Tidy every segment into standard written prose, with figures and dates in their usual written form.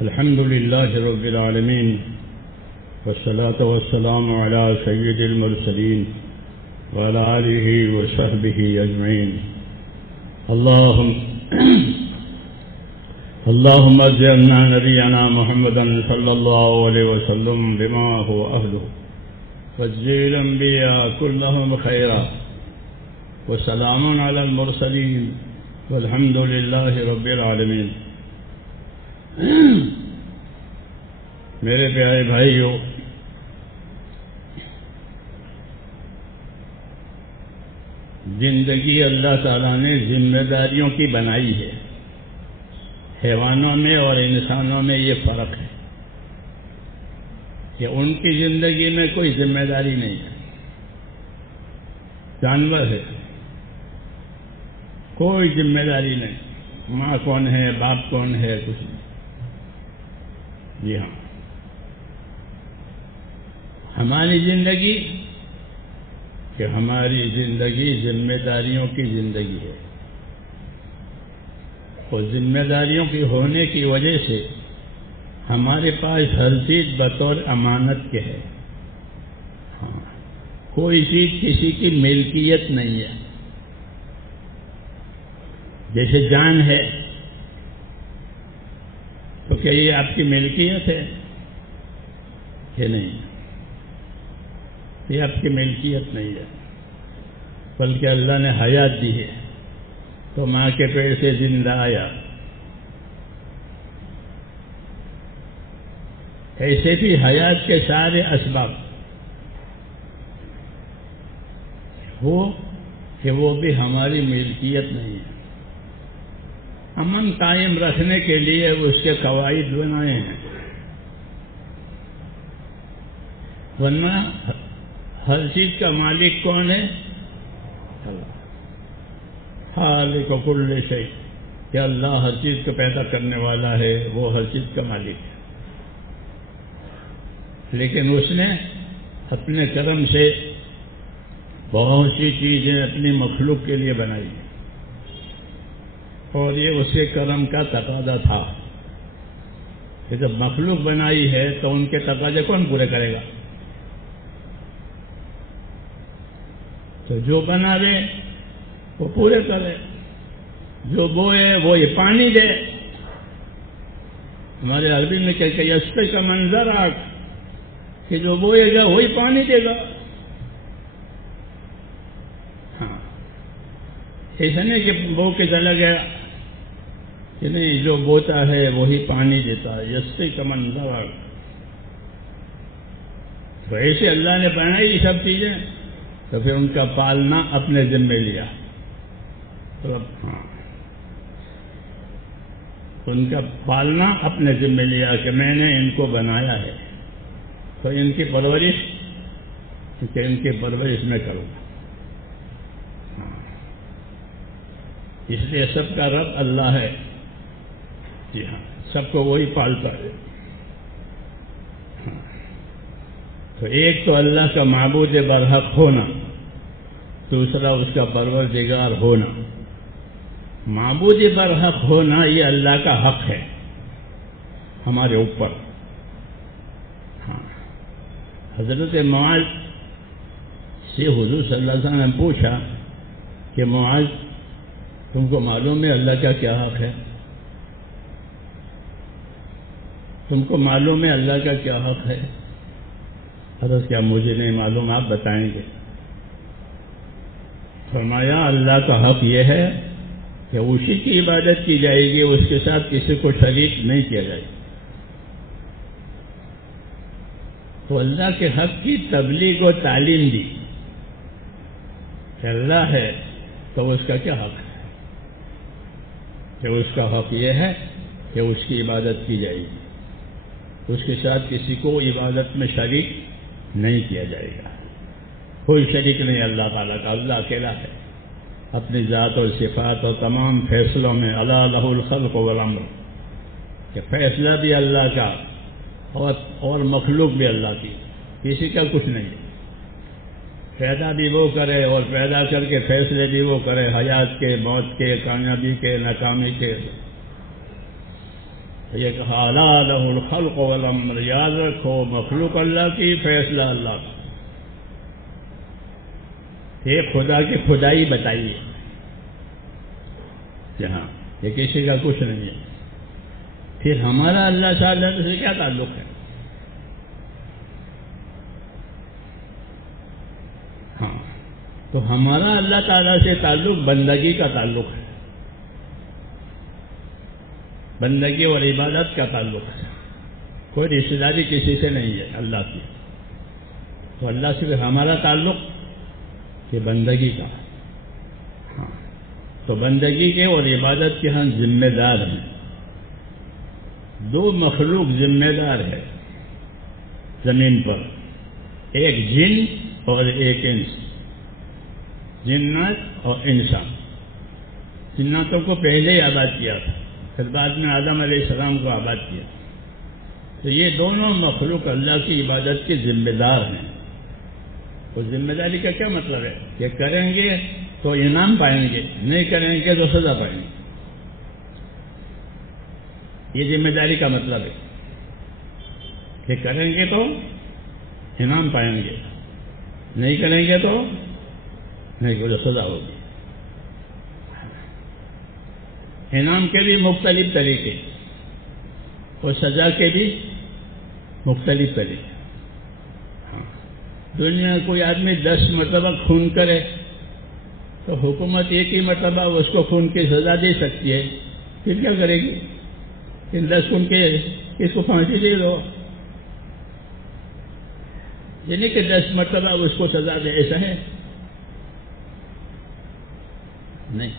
الحمد لله رب العالمين والصلاة والسلام على سيد المرسلين وعلى آله وصحبه أجمعين. اللهم اجعلنا نبينا محمدا صلى الله عليه وسلم بما هو أهله واجزل الأنبياء كلهم خيرا وسلام على المرسلين والحمد لله رب العالمين. میرے پیارے بھائیو، زندگی اللہ تعالیٰ نے ذمہ داریوں کی بنائی ہے. حیوانوں میں اور انسانوں میں یہ فرق ہے کہ ان کی زندگی میں کوئی ذمہ داری نہیں ہے. جانور ہے، کوئی ذمہ داری نہیں. ماں کون ہے، باپ کون ہے، کچھ نہیں. جی ہاں، ہماری زندگی کہ ہماری زندگی ذمہ داریوں کی زندگی ہے. اور ذمہ داریوں کی ہونے کی وجہ سے ہمارے پاس ہر چیز بطور امانت کے ہے. ہاں، کوئی چیز کسی کی ملکیت نہیں ہے. جیسے جان ہے تو کیا یہ آپ کی ملکیت ہے کہ نہیں؟ یہ آپ کی ملکیت نہیں ہے، بلکہ اللہ نے حیات دی ہے تو ماں کے پیٹ سے زندہ آیا. ایسے بھی حیات کے سارے اسباب وہ بھی ہماری ملکیت نہیں ہے. امن قائم رکھنے کے لیے اس کے قواعد بنائے ہیں، ورنہ ہر چیز کا مالک کون ہے؟ خالق کل شیء، کہ اللہ ہر چیز کو پیدا کرنے والا ہے، وہ ہر چیز کا مالک ہے. لیکن اس نے اپنے کرم سے بہت سی چیزیں اپنی مخلوق کے لیے بنائی ہیں، اور یہ اس کے کرم کا تقاضا تھا کہ جب مخلوق بنائی ہے تو ان کے تقاضے کون پورے کرے گا؟ تو جو بناوے وہ پورے کرے، جو بوئے وہ یہ پانی دے. ہمارے عربی میں کہتے ہیں یسقی کا منظر آگ، کہ جو بوئے گا وہی پانی دے گا. ہاں، ایسا نہیں کہ بو کے چلا گیا، کہ نہیں، جو بوتا ہے وہی پانی دیتا ہے. یسقی کا منظر آگ. تو ایسے اللہ نے بنائی سب چیزیں، تو پھر ان کا پالنا اپنے ذمہ لیا. تو ہاں، ان کا پالنا اپنے ذمہ لیا کہ میں نے ان کو بنایا ہے تو ان کی پرورش، کہ ان کی پرورش میں کروں گا. ہاں، اس لیے سب کا رب اللہ ہے. جی ہاں، سب کو وہی پالتا ہے. ہاں، تو ایک تو اللہ کا معبود برحق ہونا، دوسرا اس کا پروردگار ہونا. معبود برحق ہونا یہ اللہ کا حق ہے ہمارے اوپر. ہاں، حضرت معاذ سے حضور صلی اللہ علیہ وسلم نے پوچھا کہ معاذ، تم کو معلوم ہے اللہ کا کیا حق ہے؟ تم کو معلوم ہے اللہ کا کیا حق ہے؟ حضرت کیا مجھے نہیں معلوم، آپ بتائیں گے؟ فرمایا اللہ کا حق یہ ہے کہ اسی کی عبادت کی جائے گی، اس کے ساتھ کسی کو شریک نہیں کیا جائے گا. تو اللہ کے حق کی تبلیغ و تعلیم دی کہ اللہ ہے تو اس کا کیا حق ہے؟ کہ اس کا حق یہ ہے کہ اس کی عبادت کی جائے گی، اس کے ساتھ کسی کو عبادت میں شریک نہیں کیا جائے گا. کوئی شریک نہیں اللہ تعالیٰ کا. اللہ اکیلا ہے اپنی ذات اور صفات اور تمام فیصلوں میں. الا لہ الخلق والامر، کہ فیصلہ بھی اللہ کا اور مخلوق بھی اللہ کی، کسی کا کچھ نہیں. پیدا بھی وہ کرے اور پیدا کر کے فیصلے بھی وہ کرے، حیات کے، موت کے، کامیابی کے، ناکامی کے. یہ کہا الا لہ الخلق والامر، یاد رکھو مخلوق اللہ کی، فیصلہ اللہ کا. ایک خدا کی خدائی بتائیے جہاں یہ کسی کا کچھ نہیں ہے. پھر ہمارا اللہ تعالیٰ سے کیا تعلق ہے؟ ہاں، تو ہمارا اللہ تعالیٰ سے تعلق بندگی کا تعلق ہے، بندگی اور عبادت کا تعلق ہے. کوئی رشتے داری کسی سے نہیں ہے اللہ کی. تو اللہ سے ہمارا تعلق کہ بندگی کا. ہاں، تو بندگی کے اور عبادت کے ہم ذمہ دار ہیں. دو مخلوق ذمہ دار ہے زمین پر، ایک جن اور ایک انس. جنات اور انسان. جناتوں کو پہلے ہی آباد کیا تھا، پھر بعد میں آدم علیہ السلام کو آباد کیا. تو یہ دونوں مخلوق اللہ کی عبادت کے ذمہ دار ہیں. تو ذمہ داری کا کیا مطلب ہے؟ کہ کریں گے تو انعام پائیں گے، نہیں کریں گے تو سزا پائیں گے. یہ ذمہ داری کا مطلب ہے کہ کریں گے تو انعام پائیں گے، نہیں کریں گے تو نہیں تو سزا ہوگی. انعام کے بھی مختلف طریقے اور سزا کے بھی مختلف طریقے. دنیا کوئی آدمی 10 مرتبہ خون کرے تو حکومت ایک ہی مرتبہ اس کو خون کی سزا دے سکتی ہے. پھر کیا کرے گی؟ ان 10 خون کے اس کو پھانسی دے دو. یعنی کہ 10 مرتبہ اس کو سزا دے، ایسا ہے نہیں.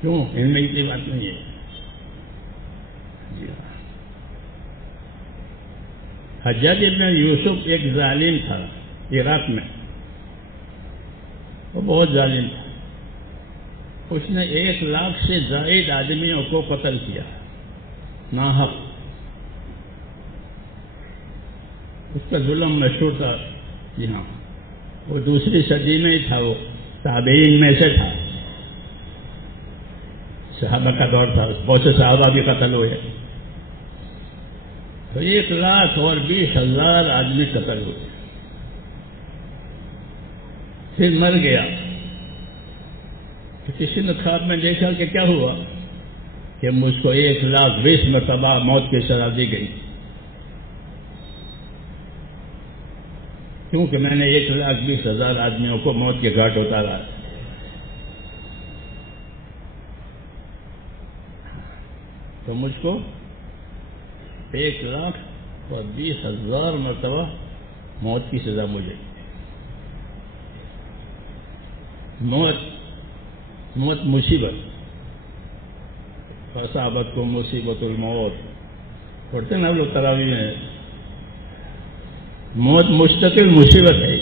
کیوں؟ ان میں اتنی بات نہیں ہے. حجاج ابن یوسف ایک ظالم تھا عراق میں، وہ بہت ظالم تھا. اس نے 1 لاکھ سے زائد آدمیوں کو قتل کیا ناحق. اس کا ظلم مشہور تھا. جی ہاں، وہ دوسری صدی میں ہی تھا، وہ تابعین میں سے تھا. صحابہ کا دور تھا، بہت سے صحابہ بھی قتل ہوئے. تو 1,20,000 آدمی قتل ہوئے. پھر مر گیا. تو کسی نے خواب میں دیکھا کہ کیا ہوا کہ مجھ کو 1,20,000 مرتبہ موت کی سزا دی گئی، کیونکہ میں نے 1,20,000 آدمیوں کو موت کے گھاٹ اتارا. تو مجھ کو 1,20,000 مرتبہ موت کی سزا مجھے. موت مصیبت. فصابت کو مصیبت الموت پڑھتے نا لوگ تراویح میں. موت مستقل مصیبت ہے.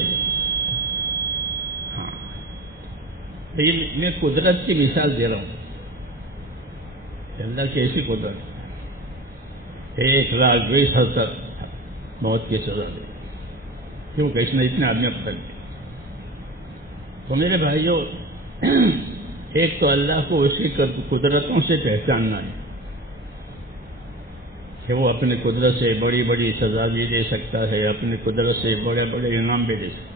ہاں، میں قدرت کی مثال دے رہا ہوں. اللہ کی ایسی قدرت 1,20,000 موت کی سزا دے، کیونکہ اس نے اتنے آدمی پکڑ دیے. تو میرے بھائیوں، ایک تو اللہ کو اس کی قدرتوں سے پہچاننا ہے کہ وہ اپنی قدرت سے بڑی بڑی سزا بھی دے سکتا ہے، اپنی قدرت سے بڑے بڑے انعام بھی دے سکتا ہے.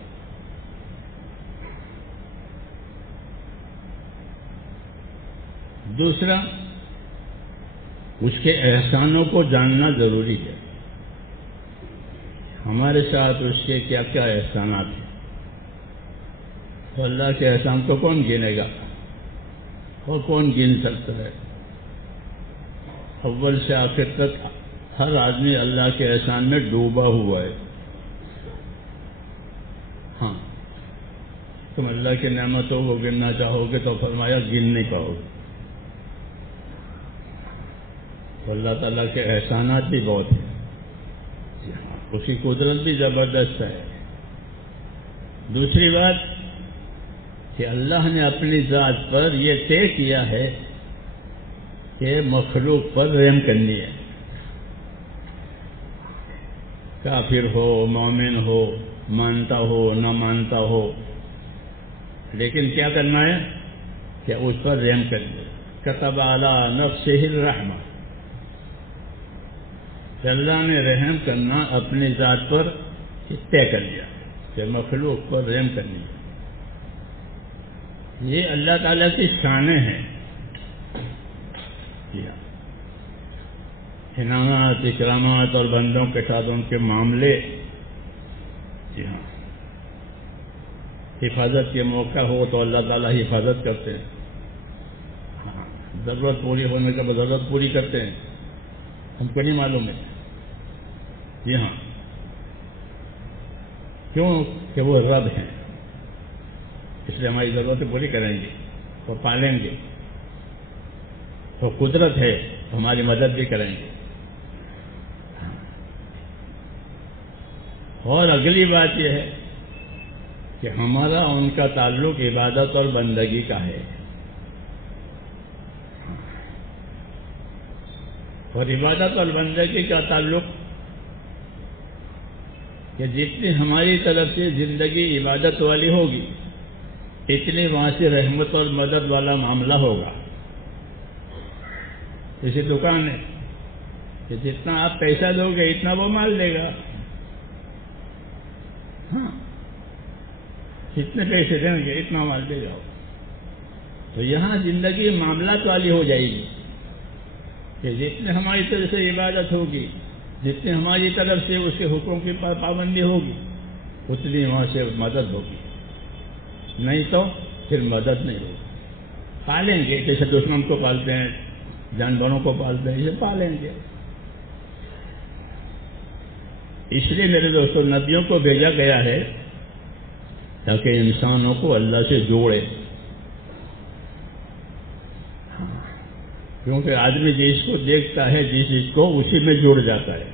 دوسرا، اس کے احسانوں کو جاننا ضروری ہے. ہمارے ساتھ اس کے کیا کیا احسانات ہیں. تو اللہ کے احسان کو کون گنے گا اور کون گن سکتا ہے؟ اول سے آخر تک ہر آدمی اللہ کے احسان میں ڈوبا ہوا ہے. ہاں، تم اللہ کی نعمتوں کو گننا چاہو گے تو فرمایا گن نہیں پاؤ گے. تو اللہ تعالیٰ کے احسانات بھی بہت ہیں. اس کی قدرت بھی زبردست ہے. دوسری بات کہ اللہ نے اپنی ذات پر یہ طے کیا ہے کہ مخلوق پر رحم کرنی ہے. کافر ہو، مومن ہو، مانتا ہو نہ مانتا ہو، لیکن کیا کرنا ہے کہ اس پر رحم کرنا ہے. کتب علی نفسہ الرحمہ، کہ اللہ نے رحم کرنا اپنی ذات پر طے کر لیا کہ مخلوق پر رحم کرنی ہے. یہ اللہ تعالیٰ کی شانیں ہیں. انعامات اکرامات اور بندوں کے ساتھ ان کے معاملے، جی ہاں، حفاظت کے موقع ہو تو اللہ تعالیٰ حفاظت کرتے ہیں. ہاں، ضرورت پوری ہونے کے بعد ضرورت پوری کرتے ہیں. ہم کو نہیں معلوم ہے. جی ہاں، کیوں کہ وہ رب ہیں، اس لیے ہماری ضرورتیں پوری کریں گے اور پالیں گے. تو قدرت ہے، ہماری مدد بھی کریں گے. اور اگلی بات یہ ہے کہ ہمارا ان کا تعلق عبادت اور بندگی کا ہے. اور عبادت اور بندگی کا تعلق کہ جتنی ہماری طرف سے زندگی عبادت والی ہوگی اتنی وہاں سے رحمت اور مدد والا معاملہ ہوگا. جیسے دکان ہے کہ جتنا آپ پیسہ دو گے اتنا وہ مال دے گا. ہاں، جتنے پیسے دیں گے اتنا مال دے گا. تو یہاں زندگی معاملات والی ہو جائے گی کہ جتنے ہماری طرف سے عبادت ہوگی، جتنے ہماری طرف سے اس کے حکم کی پابندی ہوگی اتنی وہاں سے مدد ہوگی. نہیں تو پھر مدد نہیں ہوگی. پالیں گے جیسے دشمن کو پالتے ہیں، جانوروں کو پالتے ہیں، اسے پالیں گے. اس لیے میرے دوستوں نبیوں کو بھیجا گیا ہے تاکہ انسانوں کو اللہ سے جوڑے. کیونکہ آدمی جس کو دیکھتا ہے جس چیز کو اسی میں جڑ جاتا ہے.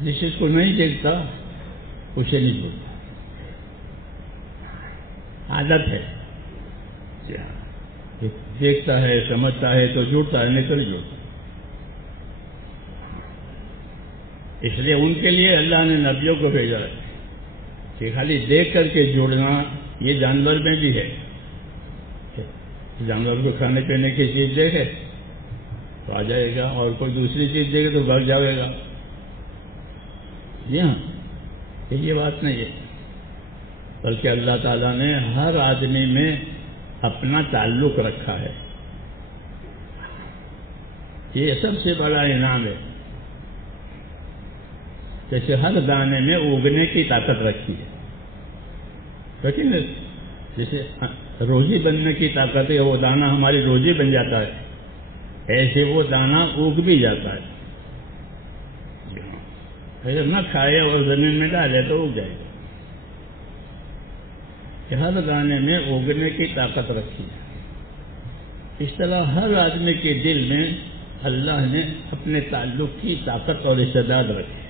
جس چیز کو نہیں دیکھتا اسے نہیں جڑتا. عادت ہے، دیکھتا ہے سمجھتا ہے تو جڑتا ہے، نہیں تو نہیں جڑتا. اس لیے ان کے لیے اللہ نے نبیوں کو بھیجا ہے کہ خالی دیکھ کر کے جڑنا یہ جانور میں بھی ہے. جانور کو کھانے پینے کی چیز دیکھے تو آ جائے گا، اور کوئی دوسری چیز دیکھے تو بھاگ جائے گا. جی ہاں، یہ بات نہیں ہے، بلکہ اللہ تعالیٰ نے ہر آدمی میں اپنا تعلق رکھا ہے. یہ سب سے بڑا انعام ہے. جیسے ہر دانے میں اگنے کی طاقت رکھی ہے، لیکن جیسے روزی بننے کی طاقت ہے، وہ دانہ ہماری روزی بن جاتا ہے، ایسے وہ دانہ اگ بھی جاتا ہے. اگر نہ کھائے اور زمین میں ڈالے تو اگ جائے گا. کہ ہر دانے میں اگنے کی طاقت رکھی ہے. اس طرح ہر آدمی کے دل میں اللہ نے اپنے تعلق کی طاقت اور استعداد رکھی ہے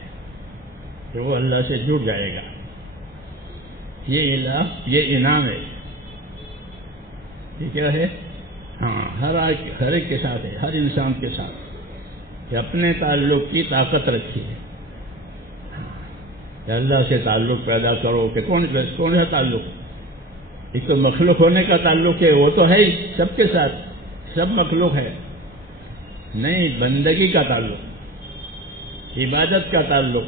کہ وہ اللہ سے جڑ جائے گا. یہ انعام ہے. یہ کیا ہے؟ ہاں، ہر ایک کے ساتھ ہے، ہر انسان کے ساتھ کہ اپنے تعلق کی طاقت رکھی ہے. کہ اللہ سے تعلق پیدا کرو. کہ کون سا تعلق؟ ایک تو مخلوق ہونے کا تعلق ہے، وہ تو ہے ہی سب کے ساتھ، سب مخلوق ہے. نہیں، بندگی کا تعلق، عبادت کا تعلق.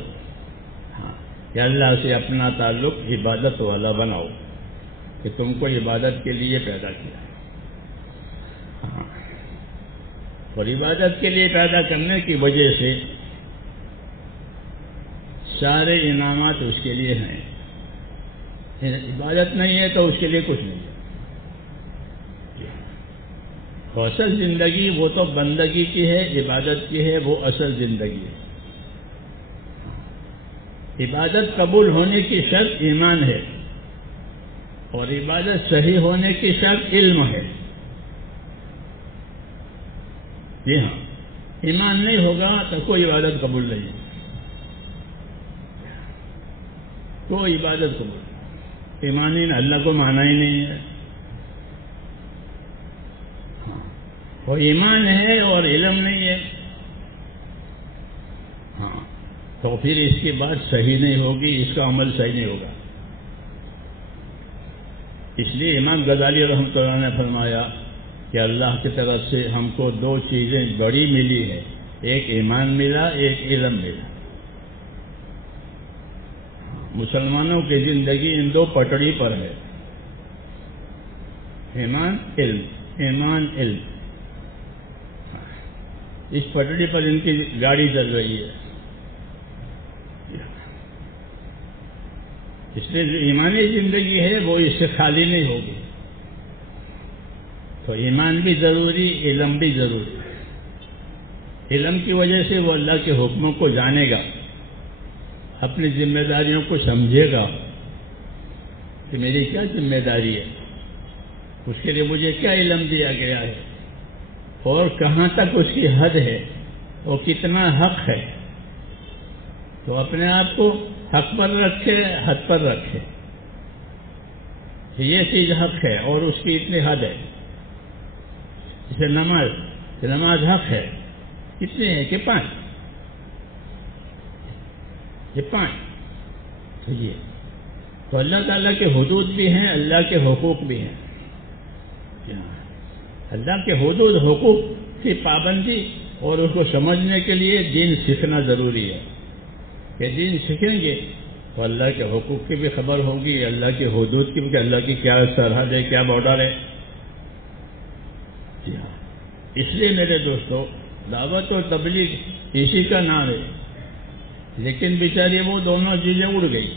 ہاں، کہ اللہ سے اپنا تعلق عبادت والا بناؤ کہ تم کو عبادت کے لیے پیدا کیا. ہاں، اور عبادت کے لیے پیدا کرنے کی وجہ سے سارے انعامات اس کے لیے ہیں. عبادت نہیں ہے تو اس کے لیے کچھ نہیں ہے. اصل زندگی وہ تو بندگی کی ہے، عبادت کی ہے، وہ اصل زندگی ہے. عبادت قبول ہونے کی شرط ایمان ہے، اور عبادت صحیح ہونے کی شرط علم ہے. جی ہاں، ایمان نہیں ہوگا تو کوئی عبادت قبول نہیں ہے. کوئی عبادت قبول، ایمان ہی اللہ کو مانا ہی نہیں ہے. اور ایمان ہے اور علم نہیں ہے، ہاں، تو پھر اس کی بات صحیح نہیں ہوگی، اس کا عمل صحیح نہیں ہوگا. اس لیے امام غزالی رحمۃ اللہ نے فرمایا کہ کہ اللہ کی طرف سے ہم کو دو چیزیں بڑی ملی ہے، ایک ایمان ملا، ایک علم ملا۔ مسلمانوں کی زندگی ان دو پٹڑی پر ہے، ایمان علم، ایمان علم۔ اس پٹڑی پر ان کی گاڑی چل رہی ہے۔ اس لیے جو ایمانی زندگی ہے وہ اس سے خالی نہیں ہوگی۔ تو ایمان بھی ضروری، علم بھی ضروری۔ علم کی وجہ سے وہ اللہ کے حکموں کو جانے گا، اپنی ذمہ داریوں کو سمجھے گا کہ میری کیا ذمہ داری ہے، اس کے لیے مجھے کیا علم دیا گیا ہے، اور کہاں تک اس کی حد ہے، اور کتنا حق ہے۔ تو اپنے آپ کو حق پر رکھے، حد پر رکھے، یہ چیز حق ہے اور اس کی اتنی حد ہے۔ جیسے نماز حق ہے، کتنی ہے کہ 5، یہ 5۔ تو اللہ تعالیٰ کے حدود بھی ہیں، اللہ کے حقوق بھی ہیں۔ اللہ کے حدود، حقوق کی پابندی اور اس کو سمجھنے کے لیے دین سیکھنا ضروری ہے۔ کہ دین سیکھیں گے تو اللہ کے حقوق کی بھی خبر ہوگی، اللہ کے حدود کی بھی، کہ اللہ کی کیا سرحد ہے، کیا بارڈر ہے۔ جی ہاں، اس لیے میرے دوستو، دعوت اور تبلیغ اسی کا نام ہے، لیکن بیچاری وہ دونوں چیزیں اڑ گئی،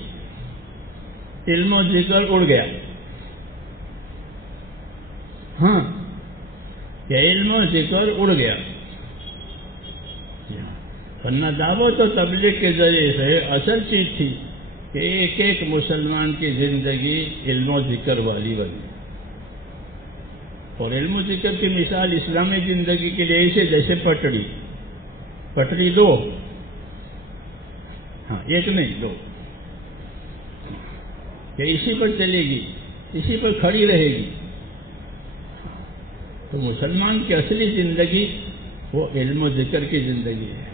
علم و ذکر اڑ گیا۔ ہاں، کہ علم و ذکر اڑ گیا، ورنہ دعوت و تبلیغ کے ذریعے سے اصل چیز تھی کہ ایک ایک مسلمان کی زندگی علم و ذکر والی بنی۔ اور علم و ذکر کی مثال اسلامی زندگی کے لیے ایسے جیسے پٹڑی 2، ہاں ایک نہیں 2، کہ اسی پر چلے گی، اسی پر کھڑی رہے گی۔ تو مسلمان کی اصلی زندگی وہ علم و ذکر کی زندگی ہے،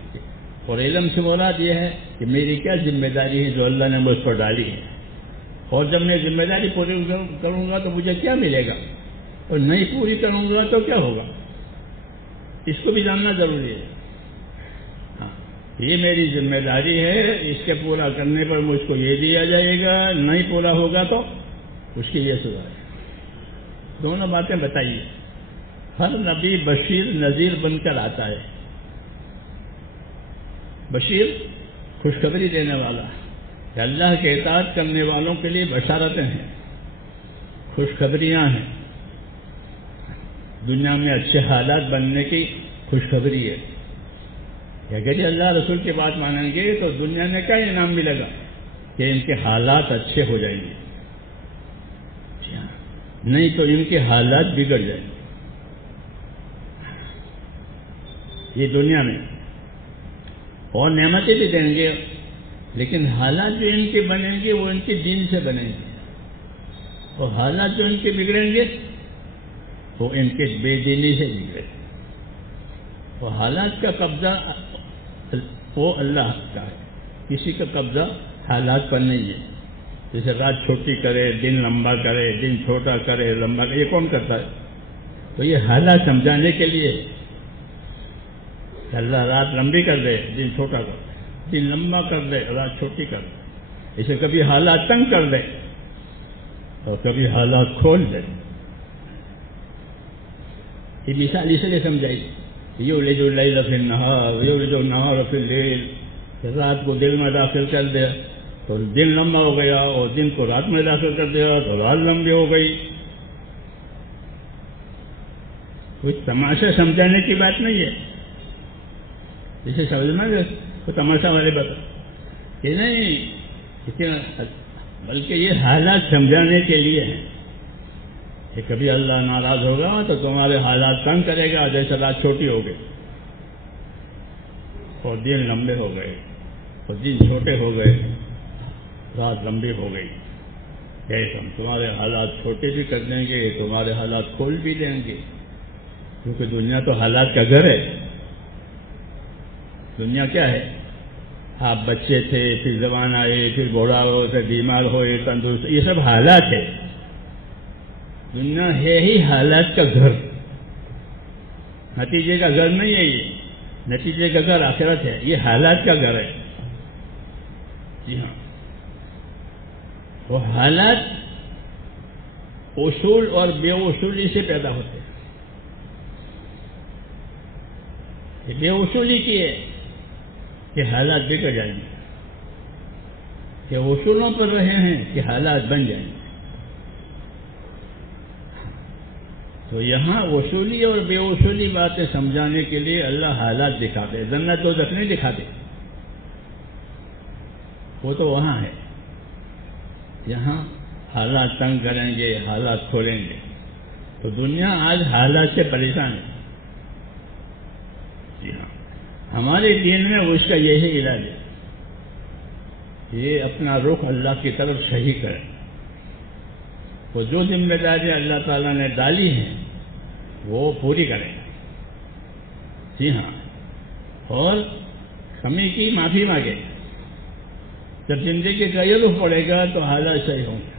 اور علم سے مراد یہ ہے کہ میری کیا ذمہ داری ہے جو اللہ نے مجھ پر ڈالی ہے، اور جب میں ذمہ داری پوری کروں گا تو مجھے کیا ملے گا، اور نہیں پوری کروں گا تو کیا ہوگا، اس کو بھی جاننا ضروری ہے۔ ہاں، یہ میری ذمہ داری ہے، اس کے پورا کرنے پر مجھ کو یہ دیا جائے گا، نہیں پورا ہوگا تو اس کی یہ سزا ہے۔ دونوں باتیں بتائیے۔ ہر نبی بشیر نذیر بن کر آتا ہے۔ بشیر خوشخبری دینے والا، کہ اللہ کے اطاعت کرنے والوں کے لیے بشارتیں ہیں، خوشخبریاں ہیں، دنیا میں اچھے حالات بننے کی خوشخبری ہے کہ اگر یہ اللہ رسول کی بات مانیں گے تو دنیا میں کیا انعام ملے گا، کہ ان کے حالات اچھے ہو جائیں گے، نہیں تو ان کے حالات بگڑ جائیں گے یہ دنیا میں، اور نعمتیں بھی دیں گے، لیکن حالات جو ان کے بنیں گے وہ ان کے دین سے بنیں گے، اور حالات جو ان کے بگڑیں گے وہ ان کے بے دینی سے بگڑے گے۔ اور حالات کا قبضہ وہ اللہ کا ہے، کسی کا قبضہ حالات پر نہیں ہے۔ جیسے رات چھوٹی کرے، دن لمبا کرے، دن چھوٹا کرے، لمبا کرے، یہ کون کرتا ہے؟ تو یہ حالات سمجھانے کے لیے اللہ رات لمبی کر دے، دن چھوٹا کر دے، دن لمبا کر دے، رات چھوٹی کر دے، اسے کبھی حالات تنگ کر دے اور کبھی حالات کھول دے۔ یہ مثال اس لیے سمجھائی، یولج اللیل فی النہار یولج النہار فی اللیل، رات کو دن میں داخل کر دیا تو دن لمبا ہو گیا، اور دن کو رات میں داخل کر دیا تو رات لمبی ہو گئی۔ کچھ تماشا سمجھانے کی بات نہیں ہے، جسے سمجھنا تو تماشا والے بات کہ نہیں، بلکہ یہ حالات سمجھانے کے لیے ہیں کہ کبھی اللہ ناراض ہوگا تو تمہارے حالات تنگ کرے گا، جیسے رات چھوٹی ہو گئی اور دن لمبے ہو گئے، اور دن چھوٹے ہو گئے، رات لمبی ہو گئی، ایسے ہم تمہارے حالات چھوٹے بھی کر دیں گے، تمہارے حالات کھول بھی دیں گے، کیونکہ دنیا تو حالات کا گھر ہے۔ دنیا کیا ہے؟ آپ بچے تھے، پھر جوان آئے، پھر بوڑھا ہو، پھر بیمار ہوئے، تندرست، یہ سب حالات ہے۔ دنیا ہے ہی حالات کا گھر، نتیجے کا گھر نہیں ہے، یہ نتیجے کا گھر آخرت ہے، یہ حالات کا گھر ہے. جی ہاں، وہ حالات اصول اور بے اصولی سے پیدا ہوتے ہیں. یہ بے اصولی کی ہے کہ حالات بگڑ جائیں گے، کہ اصولوں پر رہے ہیں کہ حالات بن جائیں گے. تو یہاں اصولی اور بے اصولی باتیں سمجھانے کے لیے اللہ حالات دکھاتے، جنت و دوزخ نہیں دکھاتے. وہ تو وہاں ہے، یہاں حالات تنگ کریں گے، حالات کھولیں گے. تو دنیا آج حالات سے پریشان ہے. جی ہاں، ہمارے دین میں اس کا یہی علاج ہے، یہ اپنا رخ اللہ کی طرف صحیح کریں. وہ جو ذمہ داری اللہ تعالیٰ نے ڈالی ہیں وہ پوری کریں. جی ہاں، اور کمی کی معافی مانگے. جب زندگی کا یہ رخ پڑے گا تو حالات صحیح ہوں گے.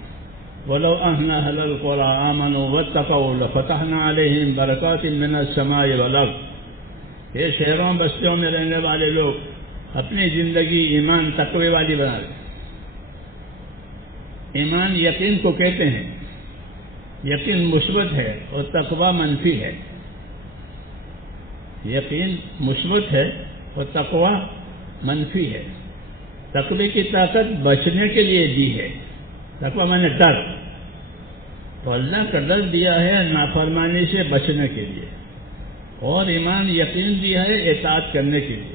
وَلَوْ أَنَّ أَهْلَ الْقُرَىٰ آمَنُوا وَاتَّقَوْا لَفَتَحْنَا عَلَيْهِمْ بَرَكَاتٍ مِّنَ السَّمَاءِ وَالْأَرْضِ. یہ شہروں بستیوں میں رہنے والے لوگ اپنی زندگی ایمان تقوی والی بنا لیں. ایمان یقین کو کہتے ہیں، یقین مثبت ہے اور تقوی منفی ہے. یقین مثبت ہے اور تقوی منفی ہے. تقوی کی طاقت بچنے کے لیے دی ہے، تقوی مانے ڈر، تو اللہ کا ڈر دیا ہے نافرمانی سے بچنے کے لیے، اور ایمان یقین دیا ہے اطاعت کرنے کے لیے.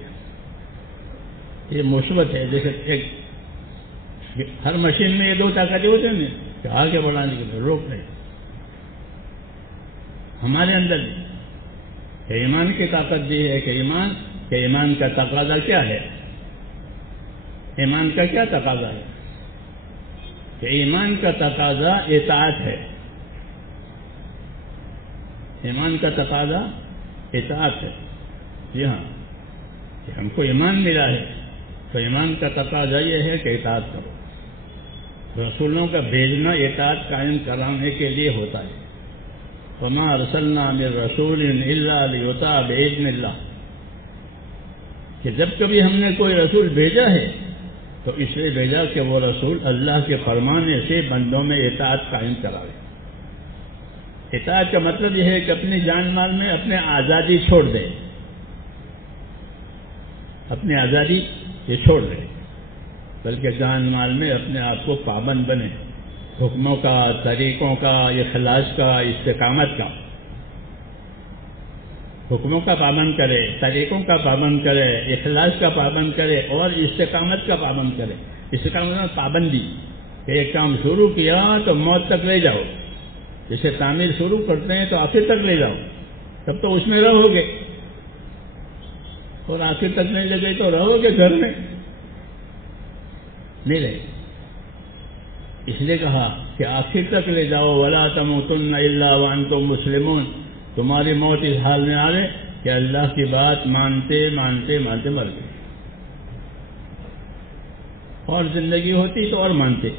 یہ مثبت ہے. جیسے ایک ہر مشین میں یہ دو طاقتیں ہوتے ہیں کہ آگے بڑھانے کے لیے روک نہیں. ہمارے اندر کہ ایمان کی طاقت دی ہے کہ ایمان کا تقاضا کیا ہے. ایمان کا کیا تقاضا ہے؟ کہ ایمان کا تقاضا اطاعت ہے. ایمان کا تقاضا اطاعت ہے. جی ہاں، کہ ہم کو ایمان ملا ہے تو ایمان کا تقاضا یہ ہے کہ اطاعت کرو. رسولوں کا بھیجنا اطاعت قائم کرانے کے لیے ہوتا ہے. وَمَا أَرْسَلْنَا مِن رَّسُولٍ إِلَّا لِيُطَاعَ بِإِذْنِ اللَّهِ. کہ جب کبھی ہم نے کوئی رسول بھیجا ہے تو اس لیے بھیجا کہ وہ رسول اللہ کے فرمانے سے بندوں میں اطاعت قائم کرائے. اطاعت کا مطلب یہ ہے کہ اپنی جان مال میں اپنے آزادی چھوڑ دے، اپنی آزادی یہ چھوڑ دے، بلکہ جان مال میں اپنے آپ کو پابند بنے، حکموں کا، طریقوں کا، اخلاص کا، استقامت کا. حکموں کا پابند کرے، طریقوں کا پابند کرے، اخلاص کا پابند کرے اور استقامت کا پابند کرے. استقامت میں پابندی، کہ ایک کام شروع کیا تو موت تک لے جاؤ. جیسے تعمیر شروع کرتے ہیں تو آخر تک لے جاؤ، تب تو اس میں رہو گے، اور آخر تک نہیں لے گئے تو رہو گے گھر میں نہیں رہے. اس لیے کہا کہ آخر تک لے جاؤ. وَلَا تَمُوتُنَّ إِلَّا وَأَنْتُمْ مُسْلِمُونَ. تمہاری موت اس حال میں آ رہے کہ اللہ کی بات مانتے مانتے مانتے مر گئے. اور زندگی ہوتی تو اور مانتے،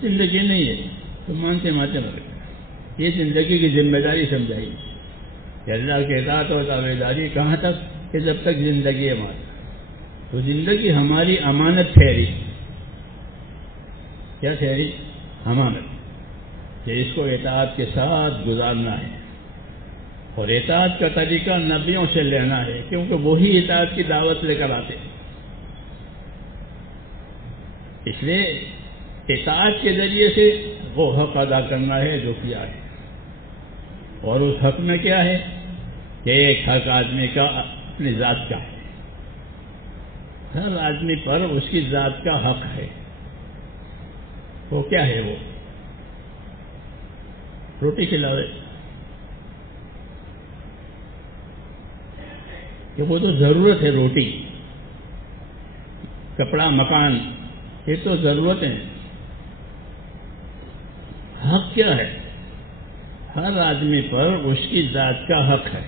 زندگی نہیں ہے تو مانتے مانتے مر گئے. یہ زندگی کی ذمہ داری سمجھائی کہ اللہ کے اطاعت اور تابع داری کہاں تک؟ کہ جب تک زندگی ہے ہماری. تو زندگی ہماری امانت ٹھہری. کیا ٹھہری؟ امانت، کہ اس کو اطاعت کے ساتھ گزارنا ہے. اور اطاعت کا طریقہ نبیوں سے لینا ہے، کیونکہ وہی اطاعت کی دعوت لے کر آتے ہیں. اس لیے اطاعت کے ذریعے سے وہ حق ادا کرنا ہے جو کیا ہے. اور اس حق میں کیا ہے؟ کہ ایک حق آدمی کا اپنی ذات کا ہے. ہر آدمی پر اس کی ذات کا حق ہے. وہ کیا ہے؟ وہ روٹی کھلاوے، کہ وہ تو ضرورت ہے. روٹی، کپڑا، مکان، یہ تو ضرورت ہے. حق کیا ہے؟ ہر آدمی پر اس کی ذات کا حق ہے.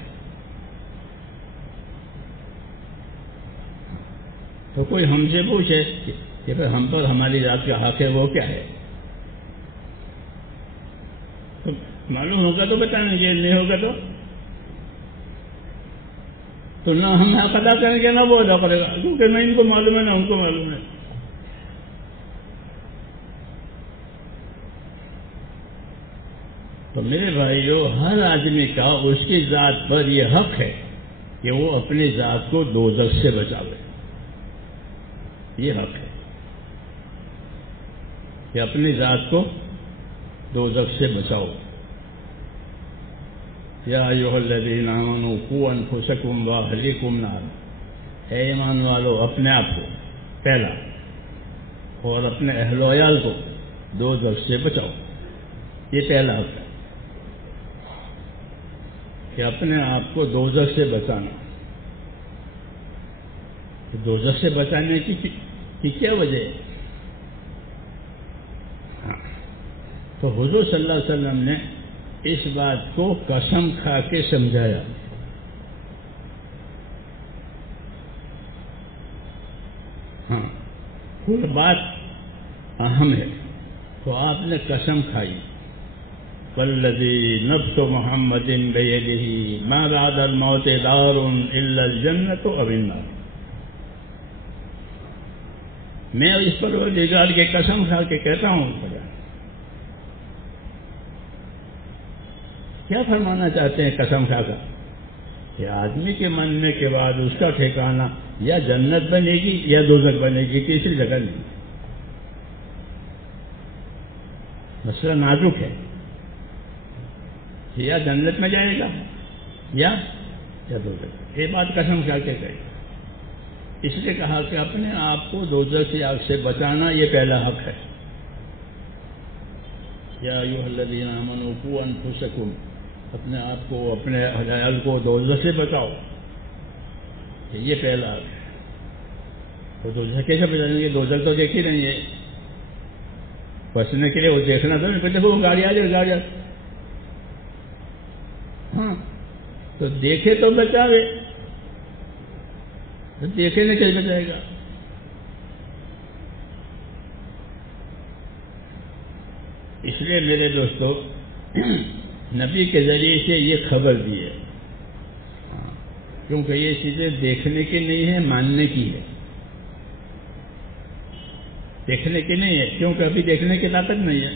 تو کوئی ہم سے پوچھے کہ پھر ہم پر ہماری ذات کا حق ہے، وہ کیا ہے؟ تو معلوم ہوگا تو بتانا چاہیے، نہیں ہوگا تو تو نہ ہم حق ادا کریں گے نہ وہ ادا کرے گا، کیونکہ نہ ان کو معلوم ہے نہ ان کو معلوم ہے۔ تو میرے بھائیو، ہر آدمی کا اس کی ذات پر یہ حق ہے کہ وہ اپنی ذات کو دوزخ سے بچاوے۔ یہ حق ہے کہ اپنی ذات کو دوزخ سے بچاؤ۔ یا ایھا الذین آمنوا قوا انفسکم واہلیکم نارا، اے ایمان والو اپنے آپ کو پہلا اور اپنے اہل و عیال کو دوزخ سے بچاؤ۔ یہ پہلا حق ہے کہ اپنے آپ کو دوزخ سے بچانا۔ دوزخ سے بچانے کی کیا وجہ ہے؟ تو حضور صلی اللہ علیہ وسلم نے اس بات کو قسم کھا کے سمجھایا۔ ہاں، کوئی بات اہم ہے تو آپ نے قسم کھائی، والذی نفس محمد بیدہ ما بعد الموت دار الا الجنۃ او النار۔ میں اس پروردگار کی قسم کھا کے کہتا ہوں، کیا فرمانا چاہتے ہیں قسم کھا کر؟ کہ آدمی کے مرنے کے بعد اس کا ٹھکانہ یا جنت بنے گی یا دوزخ بنے گی، تیسری جگہ نہیں۔ مسئلہ نازک ہے، یا جنت میں جائے گا یا دوزخ۔ یہ بات قسم کھا کے کہی، اس لیے کہا کہ اپنے آپ کو دوزخ کی آگ سے بچانا یہ پہلا حق ہے۔ یا ایھا الذین آمنوا قوا انفسکم، اپنے آپ کو اپنے عیال کو دوزخ سے بچاؤ، یہ پہلا حق ہے۔ تو دوزخ کیسے بچائیں گے؟ دوزخ تو دیکھ ہی نہیں ہے، بچنے کے لیے وہ دیکھنا تھا، پھر دیکھو وہ گاڑی آ جائے گاڑی۔ ہاں، تو دیکھے تو بچاوے، دیکھے نہیں کیسے بچائے گا؟ اس لیے میرے دوستو، نبی کے ذریعے سے یہ خبر دی ہے، کیونکہ یہ چیزیں دیکھنے کی نہیں ہے، ماننے کی ہے۔ دیکھنے کی نہیں ہے کیونکہ ابھی دیکھنے کی طاقت نہیں ہے،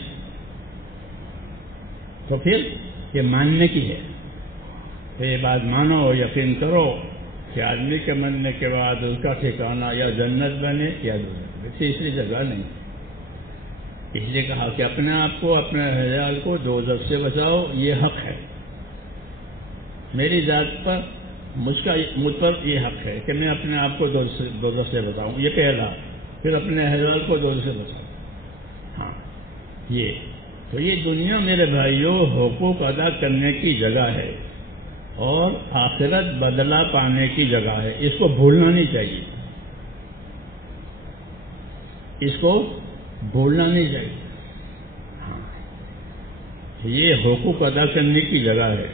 تو پھر یہ ماننے کی ہے۔ تو یہ بات مانو، یقین کرو کہ آدمی کے مرنے کے بعد اس کا ٹھکانہ یا جنت بنے یا دوزخ، تیسری جگہ نہیں۔ اس لیے کہا کہ اپنے آپ کو اپنے عیال کو دوزخ سے بچاؤ، یہ حق ہے۔ میری ذات پر مجھ پر یہ حق ہے کہ میں اپنے آپ کو دوزخ سے بچاؤں، یہ پہلا۔ پھر اپنے عیال کو دوزخ سے بچاؤں۔ ہاں، یہ دنیا میرے بھائیوں حقوق ادا کرنے کی جگہ ہے اور آخرت بدلہ پانے کی جگہ ہے، اس کو بھولنا نہیں چاہیے، اس کو بھولنا نہیں چاہیے۔ یہ حقوق ادا کرنے کی جگہ ہے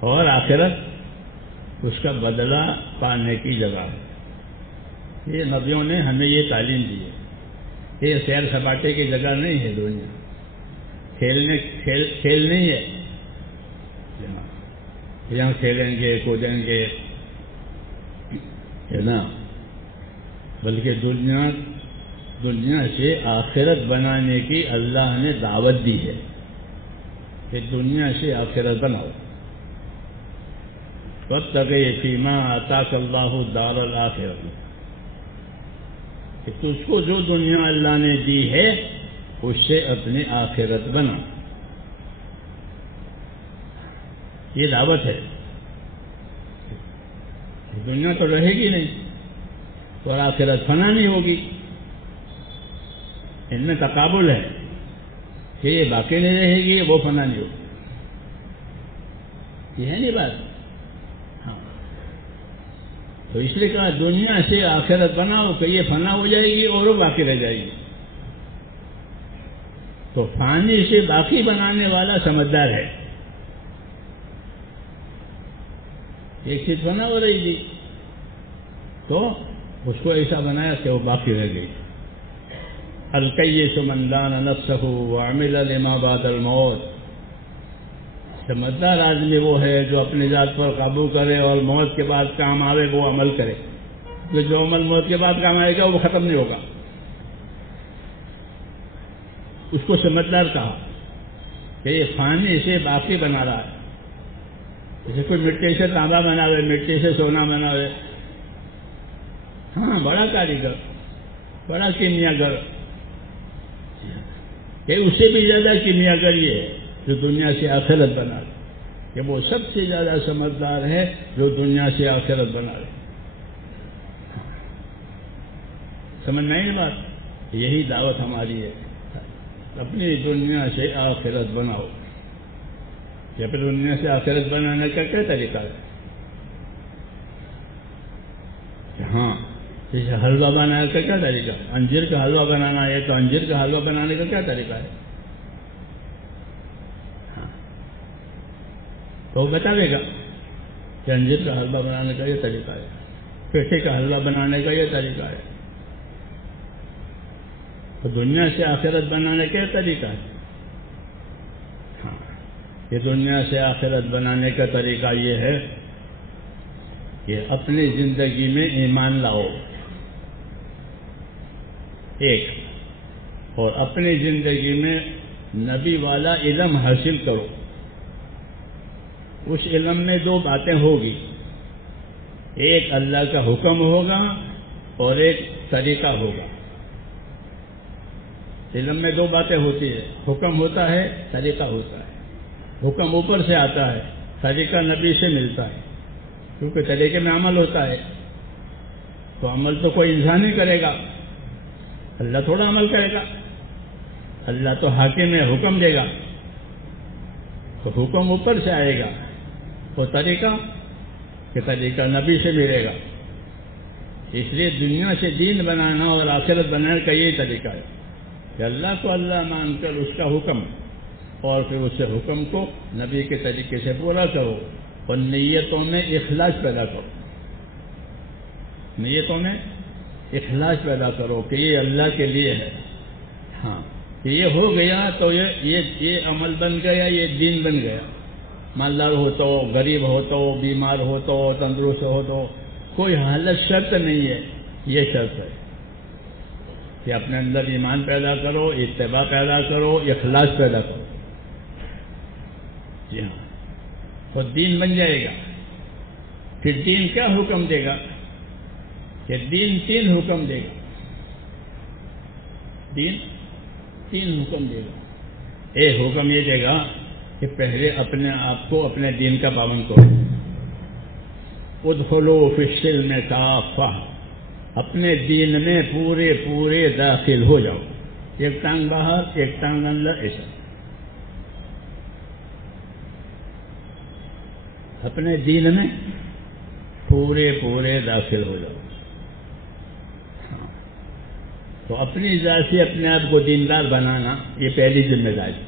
اور آخرت اس کا بدلہ پانے کی جگہ ہے۔ یہ نبیوں نے ہمیں یہ تعلیم دی ہے۔ یہ سیر سپاٹے کی جگہ نہیں ہے، دنیا کھیل نہیں ہے، یہاں کھیلیں گے کودیں گے، ہے نا، بلکہ دنیا سے آخرت بنانے کی اللہ نے دعوت دی ہے کہ دنیا سے آخرت بناؤ۔ وابتغ فیما آتاک اللہ الدار الآخرۃ، کہ تجھ کو جو دنیا اللہ نے دی ہے اس سے اپنی آخرت بنا، یہ دعوت ہے۔ دنیا تو رہے گی نہیں اور آخرت فنا نہیں ہوگی، ان میں تقابل ہے کہ یہ باقی نہیں رہے گی، وہ فنا نہیں ہوگی، یہ ہے نہیں بات۔ ہاں، تو اس لیے کہا دنیا سے آخرت بناؤ کہ یہ فنا ہو جائے گی اور وہ باقی رہ جائے گی۔ تو فانی سے باقی بنانے والا سمجھدار ہے۔ ایک چیز فنا ہو رہی تھی تو اس کو ایسا بنایا کہ وہ باقی رہ گئی۔ الکیس من دان نفسہ وعمل لما بعد الموت، سمجھدار آدمی وہ ہے جو اپنی ذات پر قابو کرے اور موت کے بعد کام آئے وہ عمل کرے. تو جو عمل موت کے بعد کام آئے گا وہ ختم نہیں ہوگا. اس کو سمجھدار کہا کہ یہ فانی سے باقی بنا رہا ہے. جیسے کوئی مٹی سے تانبا بناوے, مٹی سے سونا بناوے, ہاں بڑا کاریگر, بڑا کیمیا گر, کہ اس سے بھی زیادہ کیمیا گر یہ ہے جو دنیا سے آخرت بنا رہے, کہ وہ سب سے زیادہ سمجھدار ہے جو دنیا سے آخرت بنا رہے. سمجھ میں نہیں بات؟ یہی دعوت ہماری ہے, اپنی دنیا سے آخرت بناؤ. یا پھر دنیا سے آخرت بنانے کا کیا طریقہ ہے؟ ہاں, جیسے حلوہ بنانے کا کیا طریقہ ہے؟ انجیر کا حلوہ بنانا ہے تو انجیر کا حلوہ بنانے کا کیا طریقہ ہے؟ ہاں, تو وہ بتاوے گا کہ انجیر کا حلوہ بنانے کا یہ طریقہ ہے, پیٹھے کا حلوہ بنانے کا یہ طریقہ ہے. تو دنیا سے آخرت بنانے کا یہ طریقہ ہے. ہاں, یہ دنیا سے آخرت بنانے کا طریقہ یہ ہے کہ اپنی زندگی میں ایمان لاؤ ایک, اور اپنی زندگی میں نبی والا علم حاصل کرو. اس علم میں دو باتیں ہوگی, ایک اللہ کا حکم ہوگا اور ایک طریقہ ہوگا. علم میں دو باتیں ہوتی ہیں, حکم ہوتا ہے, طریقہ ہوتا ہے. حکم اوپر سے آتا ہے, طریقہ نبی سے ملتا ہے, کیونکہ طریقے میں عمل ہوتا ہے. تو عمل تو کوئی انسان ہی کرے گا, اللہ تھوڑا عمل کرے گا. اللہ تو حاکم ہے, حکم دے گا, تو حکم اوپر سے آئے گا. اور طریقہ کہ طریقہ نبی سے ملے گا. اس لیے دنیا سے دین بنانا اور آخرت بنانے کا یہی طریقہ ہے کہ اللہ کو اللہ مان کر اس کا حکم, اور پھر اس حکم کو نبی کے طریقے سے پورا کرو, اور نیتوں میں اخلاص پیدا کرو. نیتوں میں اخلاص پیدا کرو کہ یہ اللہ کے لیے ہے. ہاں, کہ یہ ہو گیا تو یہ عمل بن گیا, یہ دین بن گیا. مالدار ہو تو, غریب ہو تو, بیمار ہو تو, تندرست ہو تو, کوئی حالت شرط نہیں ہے, یہ شرط ہے کہ اپنے اندر ایمان پیدا کرو, اتباع پیدا کرو, اخلاص پیدا کرو. جی ہاں, تو دین بن جائے گا. پھر دین کیا حکم دے گا کہ دین تین حکم دے گا. دین تین حکم دے گا. ایک حکم یہ دے گا کہ پہلے اپنے آپ کو اپنے دین کا پابند کرو. ادخلوا فی السلم کافہ, اپنے دین میں پورے پورے داخل ہو جاؤ. ایک ٹانگ باہر, ایک ٹانگ اندر, ایسا. اپنے دین میں پورے پورے داخل ہو جاؤ. ہاں, تو اپنی ذات سے اپنے آپ کو دیندار بنانا یہ پہلی ذمہ داری.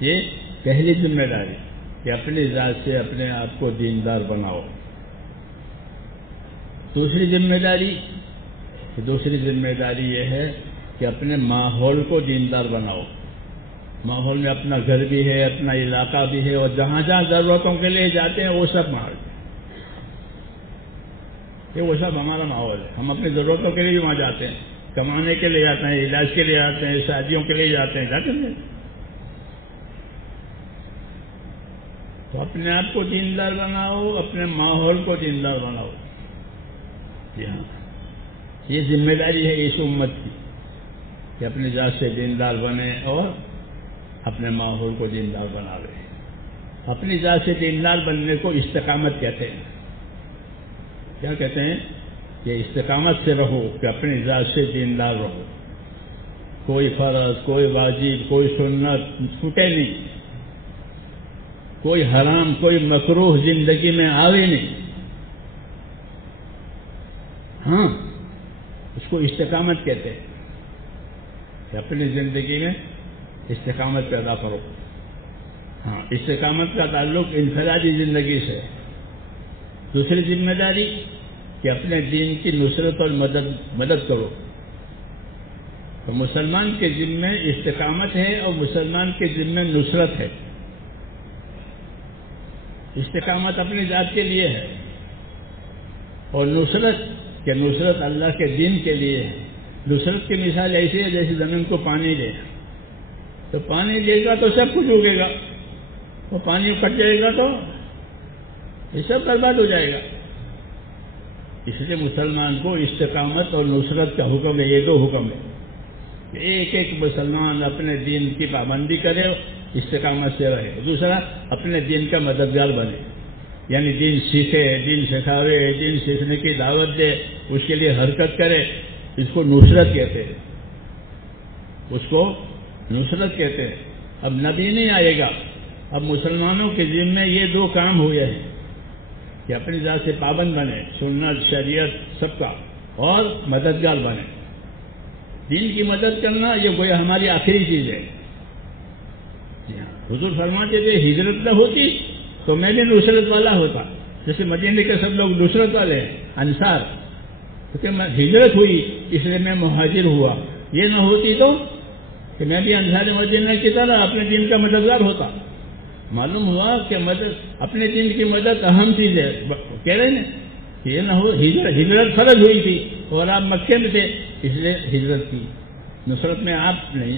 یہ پہلی ذمہ داری کہ اپنی ذات سے اپنے آپ کو دیندار بناؤ. دوسری ذمہ داری یہ ہے کہ اپنے ماحول کو دیندار بناؤ. ماحول میں اپنا گھر بھی ہے, اپنا علاقہ بھی ہے, اور جہاں جہاں ضرورتوں کے لیے جاتے ہیں وہ سب ماحول, یہ وہ سب ہمارا ماحول ہے. ہم اپنی ضرورتوں کے لیے بھی وہاں جاتے ہیں, کمانے کے لیے جاتے ہیں, علاج کے لیے جاتے ہیں, شادیوں کے لیے جاتے ہیں, جاتے ہیں. تو اپنے آپ کو دیندار بناؤ, اپنے ماحول کو دیندار بناؤ. جی ہاں, یہ ذمہ داری ہے اس امت کی کہ اپنی ذات سے دیندار بنے اور اپنے ماحول کو دیندار بنا رہے. اپنی ذات سے دیندار بننے کو استقامت کہتے ہیں. کیا کہتے ہیں؟ کہ استقامت سے رہو, کہ اپنی ذات سے دیندار رہو. کوئی فرض, کوئی واجب, کوئی سنت چھوٹے نہیں, کوئی حرام, کوئی مکروہ زندگی میں آوے نہیں. ہاں, اس کو استقامت کہتے ہیں کہ اپنی زندگی میں استقامت پیدا کرو. ہاں, استقامت کا تعلق انفرادی زندگی سے. دوسری ذمہ داری کہ اپنے دین کی نصرت اور مدد کرو. تو مسلمان کے ذمہ استقامت ہے اور مسلمان کے ذمہ نصرت ہے. استقامت اپنی ذات کے لیے ہے اور نصرت اللہ کے دین کے لیے ہے. نصرت کی مثال ایسی ہے جیسے زمین کو پانی دے، تو پانی دے گا تو سب کچھ اگے گا، اور پانی کٹ جائے گا تو یہ سب برباد ہو جائے گا. اس لیے مسلمان کو استقامت اور نصرت کا حکم ہے. یہ دو حکم ہے کہ ایک ایک مسلمان اپنے دین کی پابندی کرے، استقامت سے رہے. دوسرا اپنے دین کا مددگار بنے، یعنی دین سیکھے، دین سکھاوے، دین سیکھنے کی دعوت دے، اس کے لیے حرکت کرے. اس کو نصرت کہتے ہیں، اس کو نصرت کہتے ہیں. اب نبی نہیں آئے گا، اب مسلمانوں کے ذمہ یہ دو کام ہوئے ہیں کہ اپنی ذات سے پابند بنے، سنت شریعت سب کا، اور مددگار بنے. دین کی مدد کرنا یہ گویا ہماری آخری چیز ہے. حضور فرماتے تھے ہجرت نہ ہوتی تو میں بھی نصرت والا ہوتا. جیسے مدینے کے سب لوگ نصرت والے ہیں، انصار، کیونکہ ہجرت ہوئی اس لیے میں مہاجر ہوا. یہ نہ ہوتی تو کہ میں بھی انصار مدینہ کی طرح اپنے دین کا مددگار ہوتا. معلوم ہوا کہ اپنے دین کی مدد اہم چیز ہے. کہہ رہے ہیں کہ یہ نہ ہو، ہجرت فرض ہوئی تھی اور آپ مکے میں تھے اس لیے ہجرت کی. نصرت میں آپ نہیں،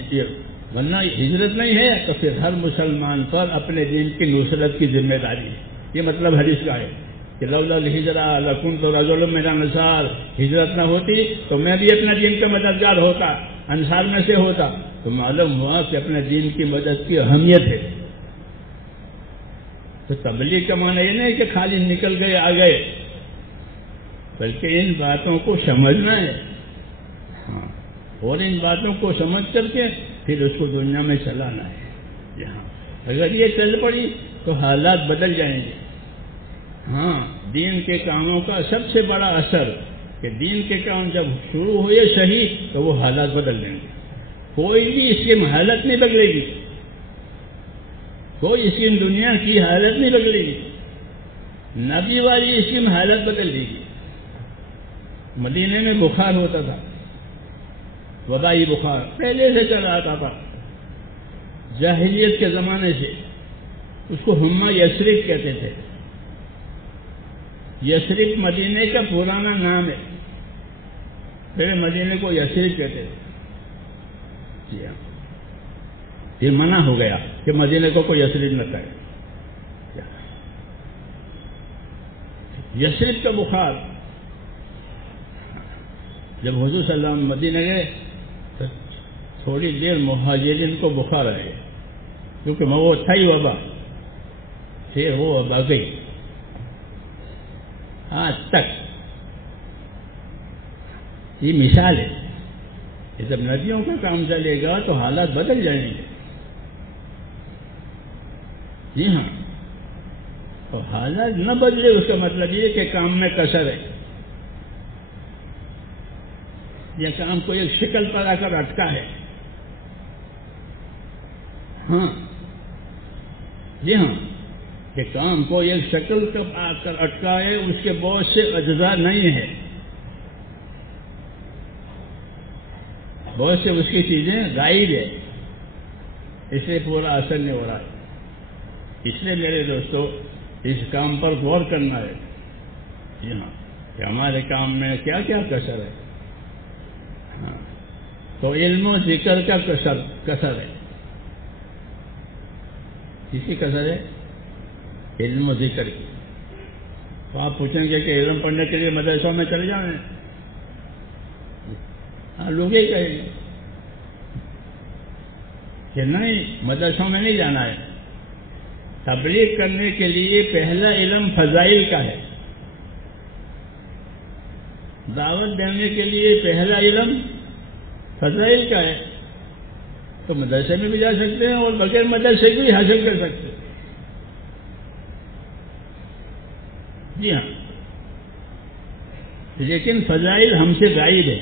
ورنہ ہجرت نہیں ہے تو پھر ہر مسلمان پر اپنے دین کی نصرت کی ذمہ داری ہے. یہ مطلب حدیث کا ہے کہ لولا الہجرہ لکنت رجلا من الانصار، ہجرت نہ ہوتی تو میں بھی اپنا دین کا مددگار ہوتا، انصار میں سے ہوتا. تو معلوم ہوا کہ اپنے دین کی مدد کی اہمیت ہے. تو تبلیغ کا معنی یہ نہیں کہ خالی نکل گئے آ گئے، بلکہ ان باتوں کو سمجھنا ہے، اور ان باتوں کو سمجھ کر کے پھر اس کو دنیا میں چلانا ہے. اگر یہ چل پڑی تو حالات بدل جائیں گے. دین کے کاموں کا سب سے بڑا اثر کہ دین کے کام جب شروع ہوئے صحیح تو وہ حالات بدل دیں گے. کوئی بھی اس کی حالت نہیں بدلے گی، کوئی اس کی دنیا کی حالت نہیں بدلے گی. نبی والی اس کی حالت بدل دے گی. مدینے میں بخار ہوتا تھا، وبائی بخار پہلے سے چلا آتا تھا جاہلیت کے زمانے سے. اس کو حمہ یثرب کہتے تھے. یثرب مدینے کا پرانا نام ہے، پہلے مدینے کو یثرب کہتے تھے. جی ہاں، یہ منع ہو گیا کہ مدینے کو کوئی یثرب نہ کہے. یثرب کا بخار جب حضور صلی اللہ علیہ وسلم مدینہ گئے تو تھوڑی دیر مہاجرین کو بخار آئے، کیونکہ وہ تھا ہی وبا. پھر وہ وبا گئی آج تک. یہ مثال ہے کہ جب ندیوں کا کام چلے گا تو حالات بدل جائیں گے. جی ہاں، اور حالات نہ بدلے اس کا مطلب یہ کہ کام میں کسر ہے، یا کام کو ایک شکل پر آ کر اٹکا ہے. جی ہاں، کہ کام کو ایک شکل پر آ کر اٹکا ہے، اس کے بہت سے اجزاء نہیں ہیں، بہت سے اس کی چیزیں غائب ہے، اس سے پورا اثر نہیں ہو رہا ہے. اس لیے میرے دوستو اس کام پر غور کرنا ہے. جی ہاں، کہ ہمارے کام میں کیا کیا کسر ہے. تو علم و ذکر کا کسر ہے. کسی کسر ہے؟ علم و ذکر کی. تو آپ پوچھیں گے کہ علم پڑھنے کے لیے مدرسوں میں چلے جائیں. لوگ ہی کہیں گے کہ نہیں، مدرسوں میں نہیں جانا ہے. تبلیغ کرنے کے لیے پہلا علم فضائل کا ہے. دعوت دینے کے لیے پہلا علم فضائل کا ہے. تو مدرسے میں بھی جا سکتے ہیں اور بغیر مدرسے بھی حاصل کر سکتے ہیں. جی ہاں، لیکن فضائل ہم سے غائب ہے.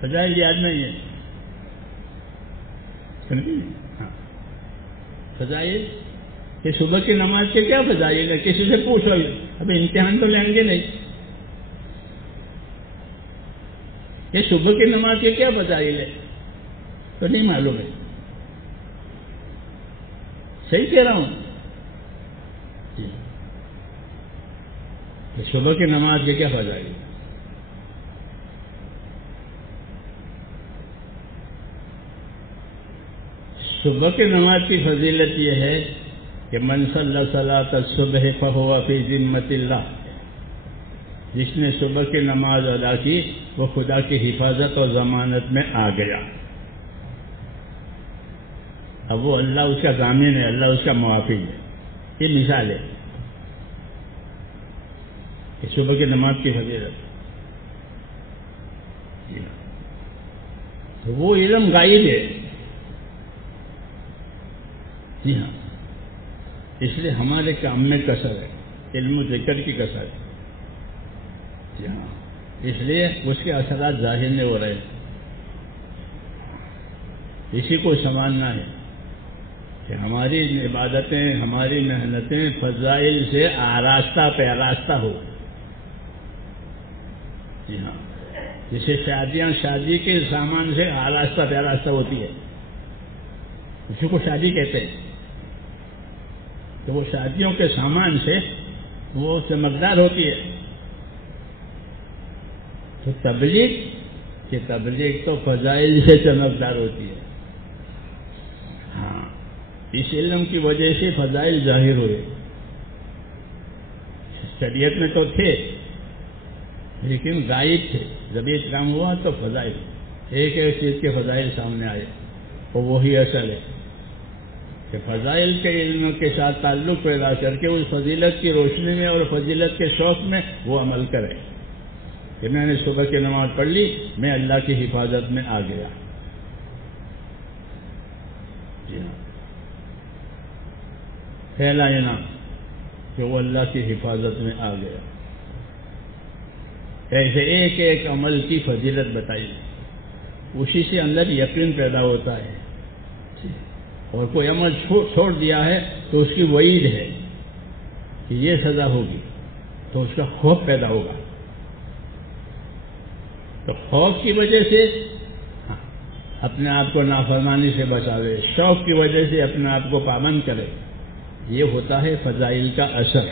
فضائل یاد نہیں ہے. ہاں، فضائل کہ صبح کی نماز کے کیا فضائل ہے؟ کسی سے پوچھو. ابھی امتحان تو لیں گے نہیں کہ صبح کی نماز کے کیا فضائل ہے؟ تو نہیں معلوم ہے. صحیح کہہ رہا ہوں کہ صبح کی نماز کے کیا فضائل ہے؟ صبح کی نماز کی فضیلت یہ ہے کہ من صلی صلاۃ الصبح فہو فی ذمۃ اللہ، جس نے صبح کی نماز ادا کی وہ خدا کی حفاظت اور ضمانت میں آ گیا. اب وہ اللہ اس کا ضامن ہے، اللہ اس کا موافق ہے. یہ مثال ہے کہ صبح کی نماز کی فضیلت. تو وہ علم غائب ہے. جی ہاں، اس لیے ہمارے کام میں کثر ہے، علم و ذکر کی کثر ہے. جی ہاں، اس لیے اس کے اثرات ظاہر نہیں ہو رہے. اسی کو سمجھنا ہے کہ ہماری عبادتیں، ہماری محنتیں فضائل سے آراستہ پہ آراستہ ہو. جی ہاں، جیسے شادیاں شادی کے سامان سے آراستہ پہ آراستہ ہوتی ہے، اسی کو شادی کہتے ہیں. تو وہ شادیوں کے سامان سے وہ چمکدار ہوتی ہے. تو تبلیغ تو فضائل سے چمکدار ہوتی ہے. ہاں، اس علم کی وجہ سے فضائل ظاہر ہوئے. شریعت میں تو تھے لیکن غائب تھے. جب یہ کام ہوا تو فضائل، ایک ایک چیز کے فضائل سامنے آئے. اور وہی اصل ہے کہ فضائل کے علم کے ساتھ تعلق پیدا کر کے اس فضیلت کی روشنی میں اور فضیلت کے شوق میں وہ عمل کرے کہ میں نے صبح کی نماز پڑھ لی، میں اللہ کی حفاظت میں آ گیا. جی ہاں، پہلا انعام کہ وہ اللہ کی حفاظت میں آ گیا. ایسے ایک ایک عمل کی فضیلت بتائی، اسی سے اندر یقین پیدا ہوتا ہے. اور کوئی عمل چھوڑ دیا ہے تو اس کی وعید ہے کہ یہ سزا ہوگی، تو اس کا خوف پیدا ہوگا. تو خوف کی وجہ سے اپنے آپ کو نافرمانی سے بچاوے، شوق کی وجہ سے اپنے آپ کو پابند کرے. یہ ہوتا ہے فضائل کا اثر.